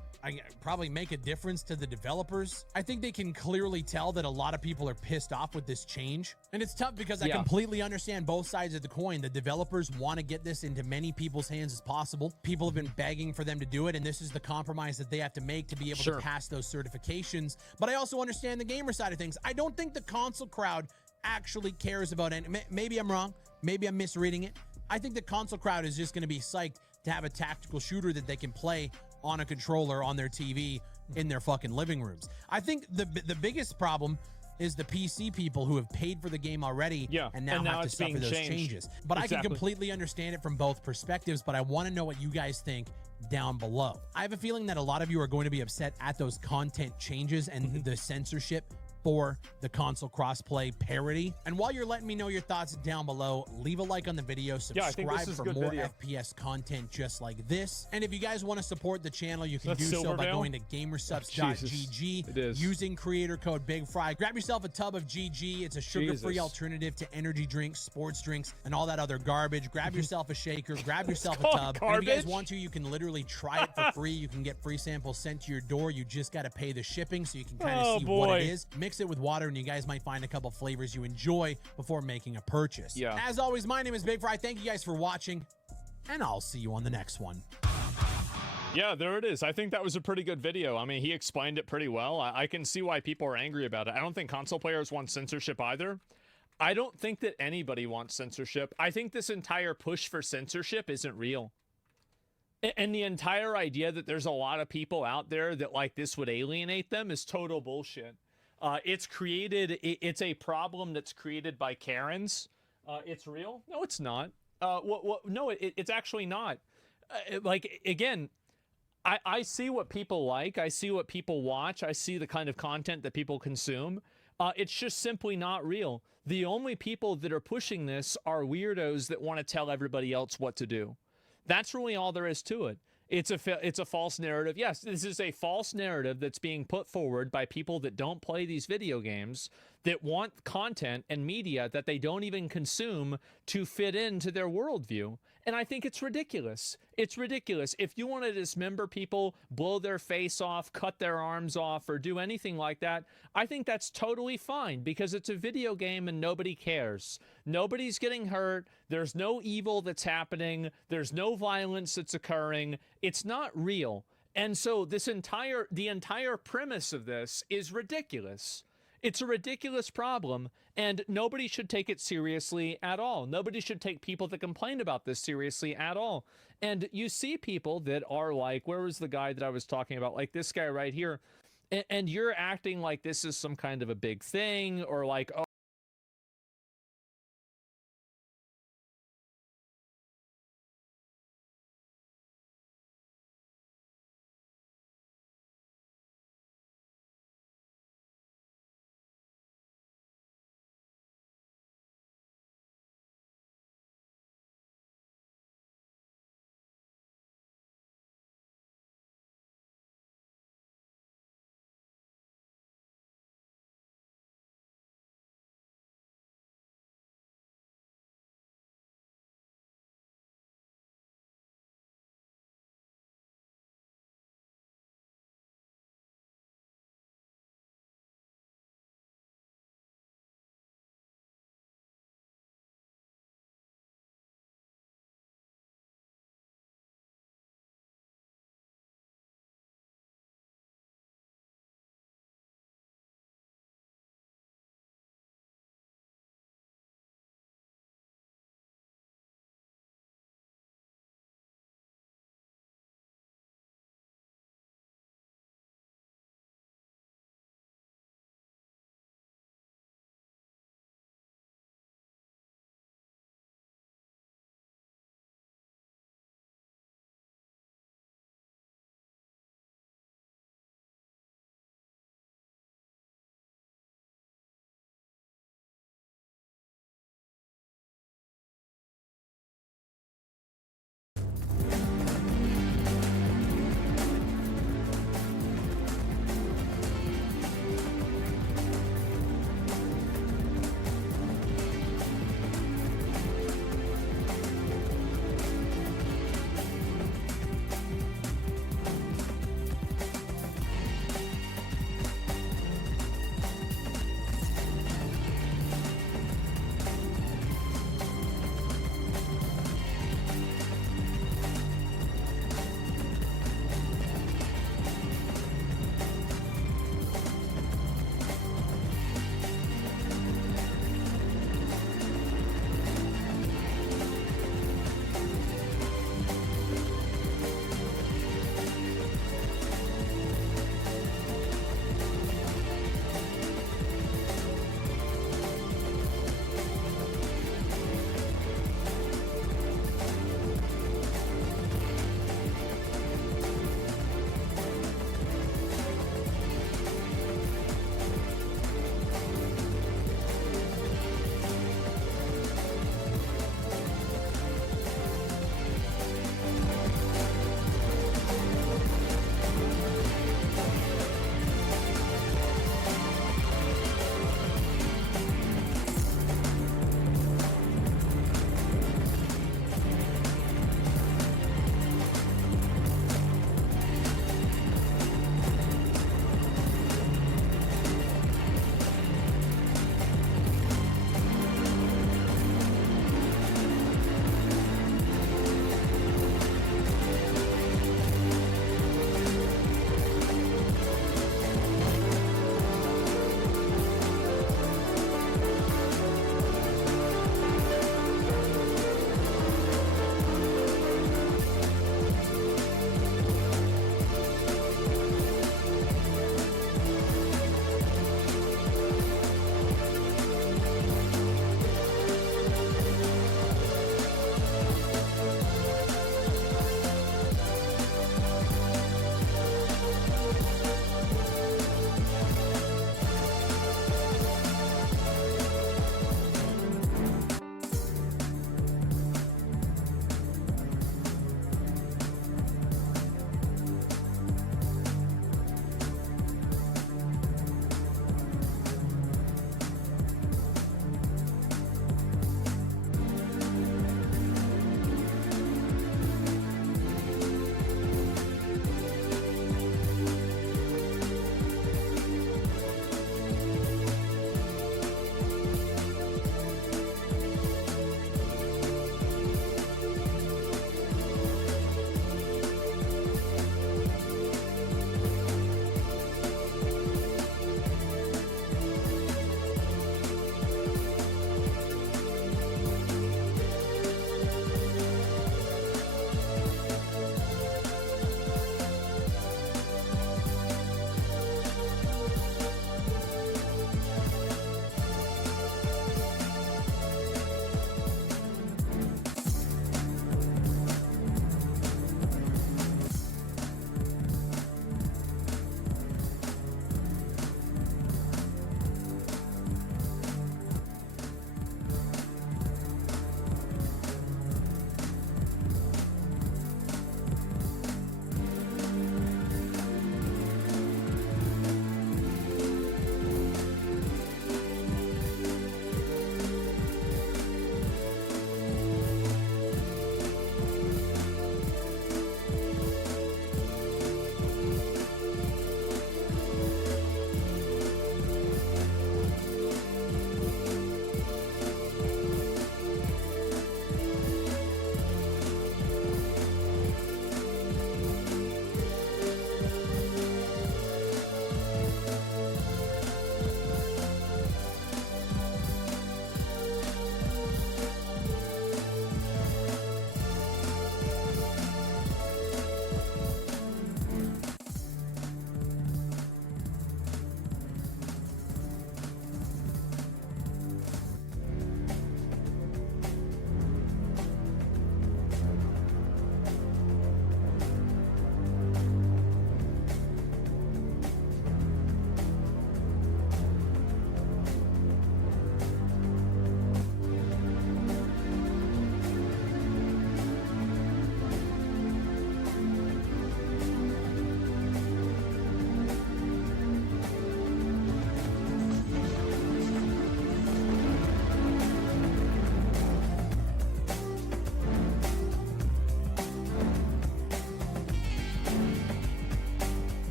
probably make a difference to the developers. I think they can clearly tell that a lot of people are pissed off with this change. And it's tough because I completely understand both sides of the coin. The developers want to get this into many people's hands as possible. People have been begging for them to do it, and this is the compromise that they have to make to be able to pass those certifications. But I also understand the gamer side of things. I don't think the console crowd actually cares about it. Maybe I'm wrong. Maybe I'm misreading it. I think the console crowd is just going to be psyched to have a tactical shooter that they can play on a controller on their TV in their fucking living rooms. I think the biggest problem is the PC people who have paid for the game already and now have to suffer those changes. But I can completely understand it from both perspectives, but I want to know what you guys think down below. I have a feeling that a lot of you are going to be upset at those content changes and the censorship for the console crossplay parity. And while you're letting me know your thoughts down below, leave a like on the video, subscribe for more FPS content just like this. And if you guys want to support the channel, you can do so by going to gamersubs.gg, using creator code BigFry. Grab yourself a tub of GG. It's a sugar-free alternative to energy drinks, sports drinks, and all that other garbage. Grab yourself a shaker, grab yourself a tub. And if you guys want to, you can literally try it for free. You can get free samples sent to your door. You just got to pay the shipping so you can kind of see what it is. Mix it with water and you guys might find a couple flavors you enjoy before making a purchase. As always, my name is Big Fry. Thank you guys for watching, and I'll see you on the next one. Yeah, there it is. I think that was a pretty good video. I mean, he explained it pretty well. I can see why people are angry about it. I don't think console players want censorship either. I don't think that anybody wants censorship. I think this entire push for censorship isn't real. And the entire idea that there's a lot of people out there that like this would alienate them is total bullshit. It's a problem that's created by Karens. It's real? No, it's not. No, it's actually not. Like, again, I see what people like. I see what people watch. I see the kind of content that people consume. It's just simply not real. The only people that are pushing this are weirdos that want to tell everybody else what to do. That's really all there is to it. It's a false narrative. Yes, this is a false narrative that's being put forward by people that don't play these video games that want content and media that they don't even consume to fit into their worldview. And I think it's ridiculous. It's ridiculous. If you want to dismember people, blow their face off, cut their arms off, or do anything like that, I think that's totally fine because it's a video game and nobody cares. Nobody's getting hurt. There's no evil that's happening. There's no violence that's occurring. It's not real. And so the entire premise of this is ridiculous. It's a ridiculous problem, and nobody should take it seriously at all. Nobody should take people that complain about this seriously at all. And you see people that are like, where was the guy that I was talking about? Like this guy right here. And you're acting like this is some kind of a big thing, or like, oh,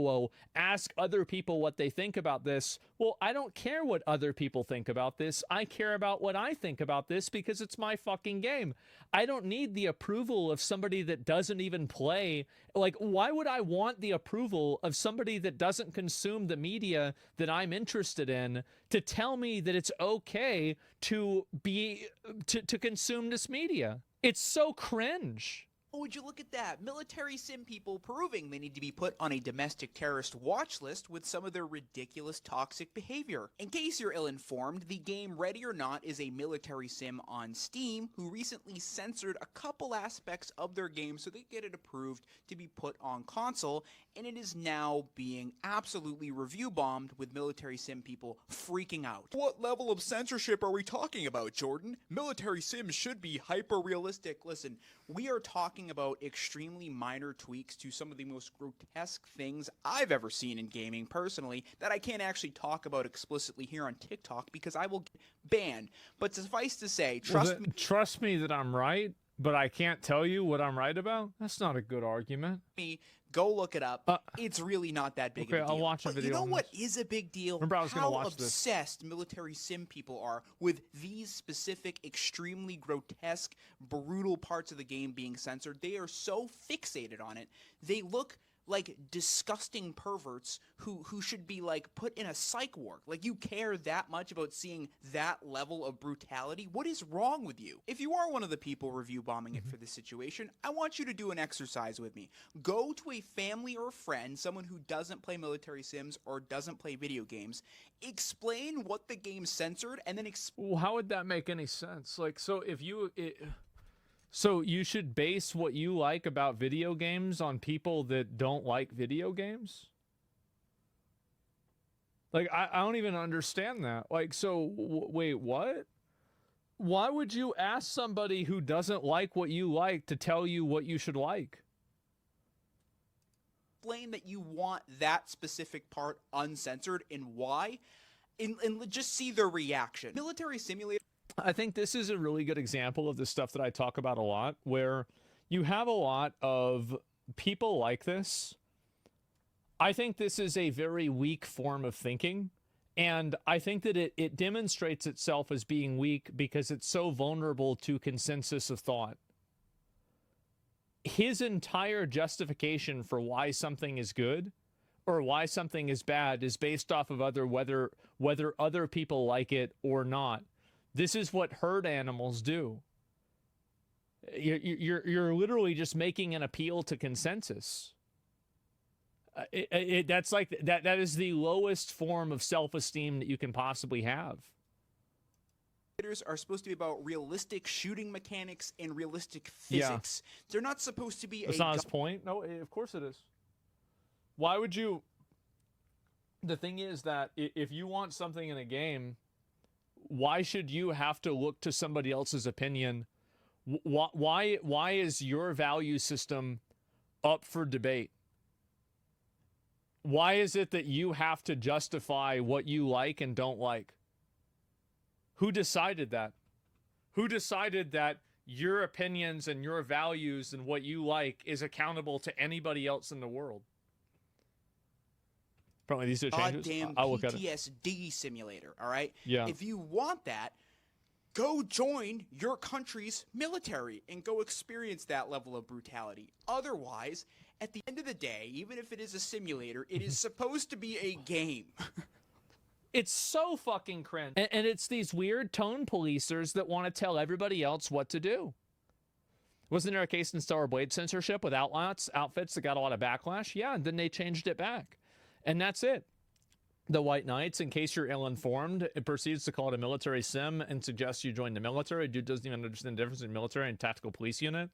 whoa, ask other people what they think about this. Well, I don't care what other people think about this. I care about what I think about this because it's my fucking game. I don't need the approval of somebody that doesn't even play. Like, why would I want the approval of somebody that doesn't consume the media that I'm interested in to tell me that it's okay to consume this media? It's so cringe. Oh, would you look at that? Military sim people proving they need to be put on a domestic terrorist watch list with some of their ridiculous toxic behavior. In case you're ill-informed, the game Ready or Not is a military sim on Steam who recently censored a couple aspects of their game so they get it approved to be put on console, and it is now being absolutely review bombed with military sim people freaking out. What level of censorship are we talking about, Jordan? Military sims should be hyper-realistic. Listen, we are talking about extremely minor tweaks to some of the most grotesque things I've ever seen in gaming personally that I can't actually talk about explicitly here on TikTok because I will get banned. But suffice to say, trust me that I'm right, but I can't tell you what I'm right about. That's not a good argument. Go look it up. It's really not that big of a deal. I'll watch a video. But you know on what this. is a big deal? Remember, I was gonna watch this. How obsessed military sim people are with these specific, extremely grotesque, brutal parts of the game being censored. They are so fixated on it. They look like disgusting perverts who should be like put in a psych ward. Like, you care that much about seeing that level of brutality? What is wrong with you? If you are one of the people review bombing it for this situation, I want you to do an exercise with me. Go to a family or a friend, someone who doesn't play military sims or doesn't play video games, explain what the game censored, and then well, how would that make any sense? Like, so if you so you should base what you like about video games on people that don't like video games? Like, I don't even understand that. Like, so, wait, what? Why would you ask somebody who doesn't like what you like to tell you what you should like? explain that you want that specific part uncensored and why, and just see their reaction. Military Simulator. I think this is a really good example of the stuff that I talk about a lot, where you have a lot of people like this. I think this is a very weak form of thinking, and I think that it demonstrates itself as being weak because it's so vulnerable to consensus of thought. His entire justification for why something is good or why something is bad is based off of whether other people like it or not. This is what herd animals do. You're literally just making an appeal to consensus. That's like that is the lowest form of self-esteem that you can possibly have. Are supposed to be about realistic shooting mechanics and realistic physics. Yeah. They're not supposed to be. That's not his point. No, of course it is. Why would you? The thing is that if you want something in a game, why should you have to look to somebody else's opinion? Why is your value system up for debate? Why is it that you have to justify what you like and don't like? Who decided that? Who decided that your opinions and your values and what you like is accountable to anybody else in the world? Probably these are changes. Goddamn I'll look at it. PTSD simulator, all right? Yeah. If you want that, go join your country's military and go experience that level of brutality. Otherwise, at the end of the day, even if it is a simulator, it is supposed to be a game. It's so fucking cringe. And it's these weird tone policers that want to tell everybody else what to do. Wasn't there a case in Stellar Blade censorship with outfits that got a lot of backlash? Yeah, and then they changed it back. And that's it. The White Knights, in case you're ill-informed, it proceeds to call it a military sim and suggests you join the military. Dude doesn't even understand the difference in military and tactical police unit.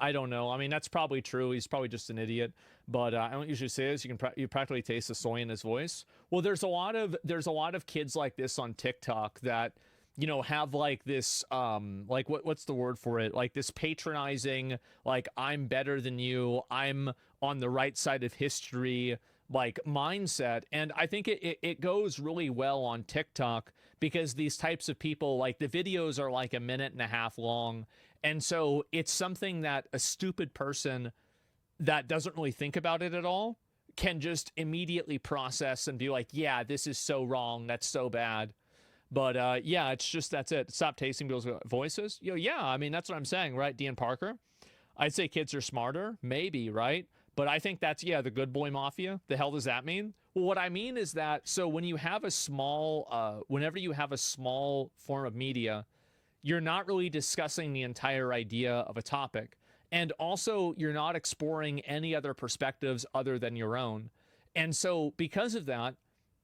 I don't know. I mean, that's probably true. He's probably just an idiot. But I don't usually say this. You practically taste the soy in his voice. Well, there's a lot of kids like this on TikTok that, you know, have like this like what's the word for it? Like this patronizing, like, I'm better than you, I'm on the right side of history, like, mindset. And I think it goes really well on TikTok because these types of people, like, the videos are like a minute and a half long. And so it's something that a stupid person that doesn't really think about it at all can just immediately process and be like, yeah, this is so wrong. That's so bad. But yeah, it's just, that's it. Stop tasting people's voices. Yeah, I mean, that's what I'm saying, right? Dean Parker. I'd say kids are smarter, maybe, right? But I think that's, yeah, the good boy mafia. The hell does that mean? Well, what I mean is that, so when you have a small, whenever you have a small form of media, you're not really discussing the entire idea of a topic. And also, you're not exploring any other perspectives other than your own. And so because of that,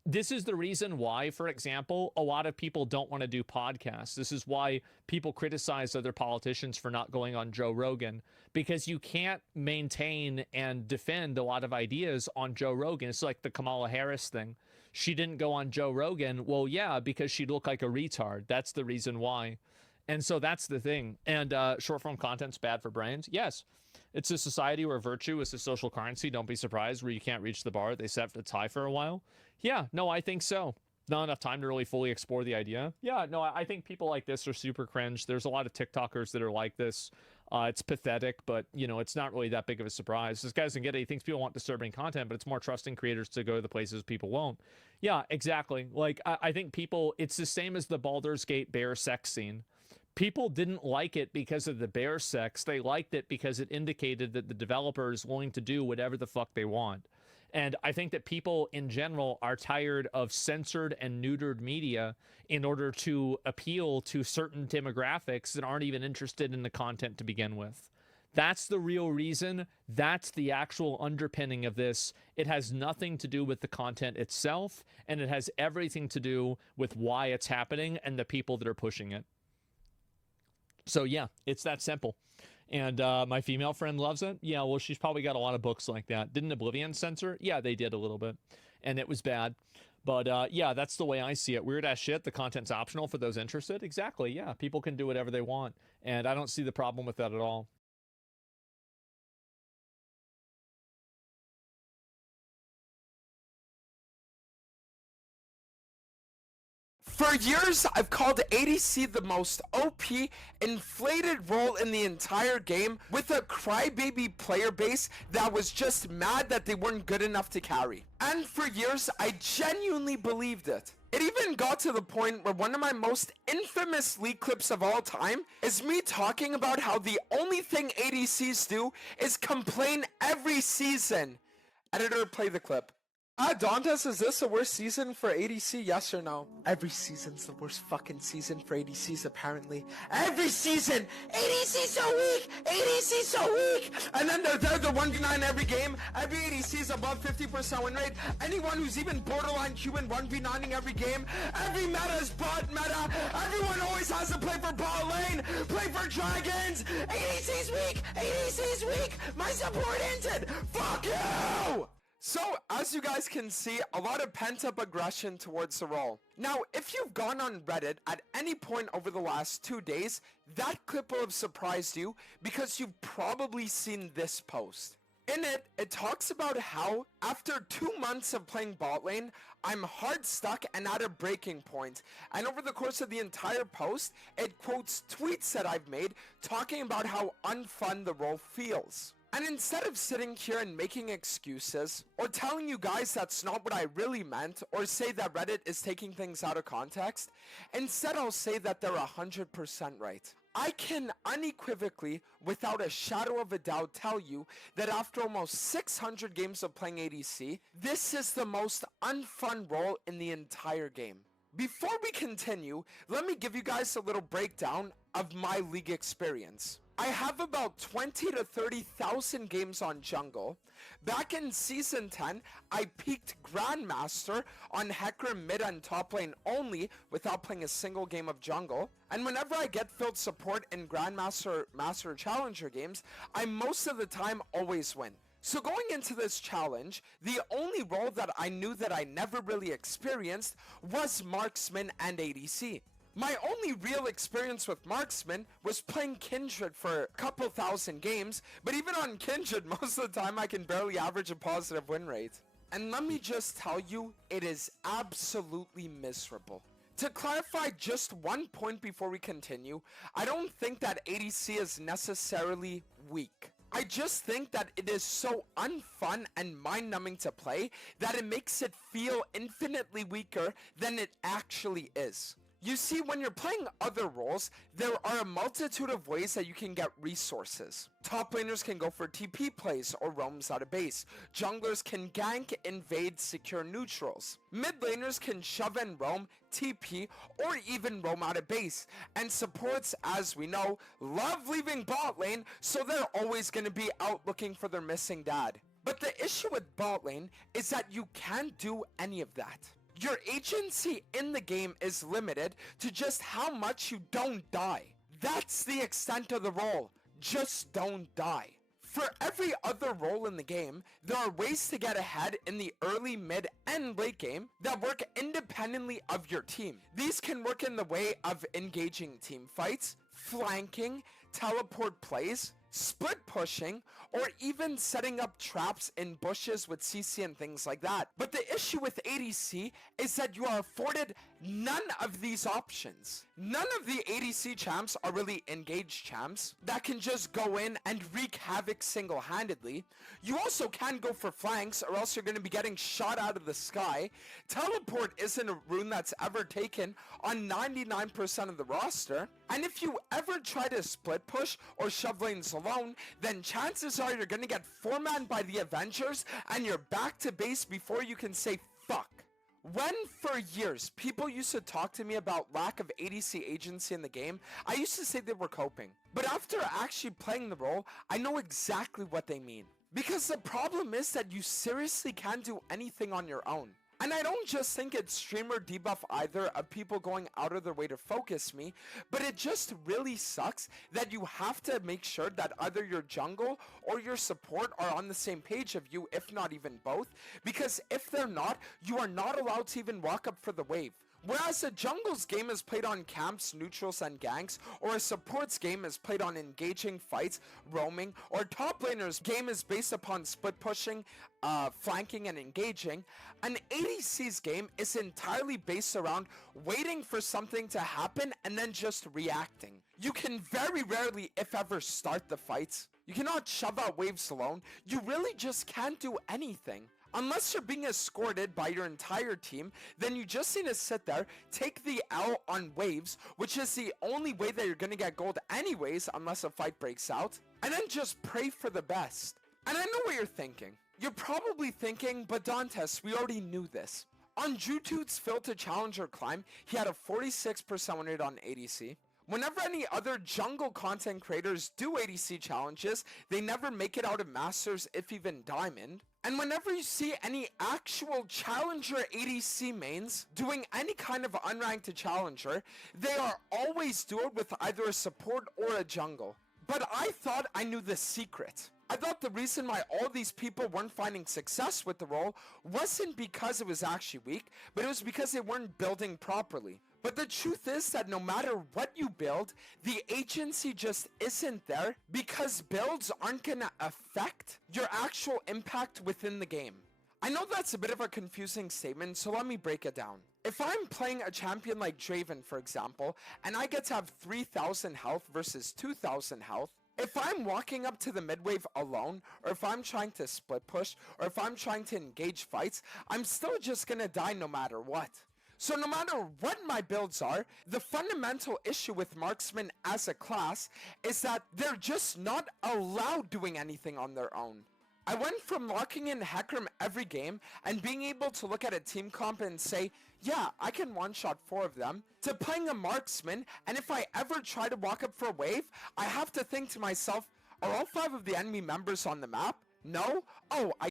this is the reason why, for example, a lot of people don't want to do podcasts. This is why people criticize other politicians for not going on Joe Rogan, because you can't maintain and defend a lot of ideas on Joe Rogan. It's like the Kamala Harris thing. She didn't go on Joe Rogan. Well, yeah, because she looked like a retard. That's the reason why. And so that's the thing. And short form content's bad for brains. Yes. It's a society where virtue is a social currency. Don't be surprised where you can't reach the bar they set that's high for a while. Yeah, no, I think so. Not enough time to really fully explore the idea. Yeah, no, I think people like this are super cringe. There's a lot of TikTokers that are like this. It's pathetic, but, you know, it's not really that big of a surprise. This guy doesn't get it. He thinks people want disturbing content, but it's more trusting creators to go to the places people won't. Yeah, exactly. Like, I think people, it's the same as the Baldur's Gate bear sex scene. People didn't like it because of the bear sex. They liked it because it indicated that the developer is willing to do whatever the fuck they want. And I think that people in general are tired of censored and neutered media in order to appeal to certain demographics that aren't even interested in the content to begin with. That's the real reason. That's the actual underpinning of this. It has nothing to do with the content itself, and it has everything to do with why it's happening and the people that are pushing it. So yeah, it's that simple. And my female friend loves it. Yeah, well, she's probably got a lot of books like that. Didn't Oblivion censor? Yeah, they did a little bit. And it was bad. But yeah, that's the way I see it. Weird ass shit. The content's optional for those interested. Exactly. Yeah, people can do whatever they want. And I don't see the problem with that at all. For years, I've called ADC the most OP, inflated role in the entire game with a crybaby player base that was just mad that they weren't good enough to carry. And for years, I genuinely believed it. It even got to the point where one of my most infamous leak clips of all time is me talking about how the only thing ADCs do is complain every season. Editor, play the clip. Dantes, is this the worst season for ADC, yes or no? Every season's the worst fucking season for ADCs, apparently. Every season! ADC's so weak! ADC's so weak! And then they're the 1v9 every game. Every ADC's above 50% win rate. Anyone who's even borderline human 1v9ing every game. Every meta is bot meta. Everyone always has to play for bot lane. Play for dragons! ADC's weak! ADC's weak! My support ended! Fuck you! So, as you guys can see, a lot of pent-up aggression towards the role. Now, if you've gone on Reddit at any point over the last 2 days, that clip will have surprised you because you've probably seen this post. In it, it talks about how, after 2 months of playing bot lane, I'm hard stuck and at a breaking point. And over the course of the entire post, it quotes tweets that I've made talking about how unfun the role feels. And instead of sitting here and making excuses, or telling you guys that's not what I really meant, or say that Reddit is taking things out of context, instead I'll say that they're 100% right. I can unequivocally, without a shadow of a doubt, tell you that after almost 600 games of playing ADC, this is the most unfun role in the entire game. Before we continue, let me give you guys a little breakdown of my league experience. I have about 20 to 30,000 games on jungle. Back in Season 10, I peaked Grandmaster on Hecarim mid and top lane only without playing a single game of jungle. And whenever I get filled support in Grandmaster, Master Challenger games, I most of the time always win. So going into this challenge, the only role that I knew that I never really experienced was Marksman and ADC. My only real experience with Marksman was playing Kindred for a couple thousand games, but even on Kindred, most of the time I can barely average a positive win rate. And let me just tell you, it is absolutely miserable. To clarify just one point before we continue, I don't think that ADC is necessarily weak. I just think that it is so unfun and mind-numbing to play that it makes it feel infinitely weaker than it actually is. You see, when you're playing other roles, there are a multitude of ways that you can get resources. Top laners can go for TP plays or roams out of base. Junglers can gank, invade, secure neutrals. Mid laners can shove and roam, TP, or even roam out of base. And supports, as we know, love leaving bot lane, so they're always going to be out looking for their missing dad. But the issue with bot lane is that you can't do any of that. Your agency in the game is limited to just how much you don't die. That's the extent of the role. Just don't die. For every other role in the game, there are ways to get ahead in the early, mid, and late game that work independently of your team. These can work in the way of engaging team fights, flanking, teleport plays, split pushing, or even setting up traps in bushes with CC and things like that. But the issue with ADC is that you are afforded none of these options. None of the ADC champs are really engaged champs that can just go in and wreak havoc single-handedly. You also can go for flanks, or else you're going to be getting shot out of the sky. Teleport isn't a rune that's ever taken on 99% of the roster. And if you ever try to split push or shove lanes alone, then chances are you're going to get 4-man by the Avengers and you're back to base before you can say fuck. When for years people used to talk to me about lack of ADC agency in the game, I used to say they were coping. But after actually playing the role, I know exactly what they mean. Because the problem is that you seriously can't do anything on your own. And I don't just think it's streamer debuff either of people going out of their way to focus me, but it just really sucks that you have to make sure that either your jungle or your support are on the same page of you, if not even both, because if they're not, you are not allowed to even walk up for the wave. Whereas a jungle's game is played on camps, neutrals, and ganks, or a support's game is played on engaging fights, roaming, or top laner's game is based upon split pushing, flanking, and engaging, an ADC's game is entirely based around waiting for something to happen and then just reacting. You can very rarely, if ever, start the fights. You cannot shove out waves alone. You really just can't do anything. Unless you're being escorted by your entire team, then you just need to sit there, take the L on waves, which is the only way that you're gonna get gold anyways, unless a fight breaks out, and then just pray for the best. And I know what you're thinking. You're probably thinking, but Dantes, we already knew this. On Jutude's filter challenger climb, he had a 46% win rate on ADC. Whenever any other jungle content creators do ADC challenges, they never make it out of Masters, if even Diamond. And whenever you see any actual challenger ADC mains doing any kind of unranked to challenger, they are always do it with either a support or a jungle. But I thought I knew the secret. I thought the reason why all these people weren't finding success with the role wasn't because it was actually weak, but it was because they weren't building properly. But the truth is that no matter what you build, the agency just isn't there because builds aren't gonna affect your actual impact within the game. I know that's a bit of a confusing statement, so let me break it down. If I'm playing a champion like Draven, for example, and I get to have 3,000 health versus 2,000 health, if I'm walking up to the midwave alone, or if I'm trying to split push, or if I'm trying to engage fights, I'm still just gonna die no matter what. So no matter what my builds are, the fundamental issue with marksmen as a class is that they're just not allowed doing anything on their own. I went from locking in Hecarim every game and being able to look at a team comp and say, yeah, I can one-shot 4 of them, to playing a marksman, and if I ever try to walk up for a wave, I have to think to myself, are all 5 of the enemy members on the map? No? Oh, I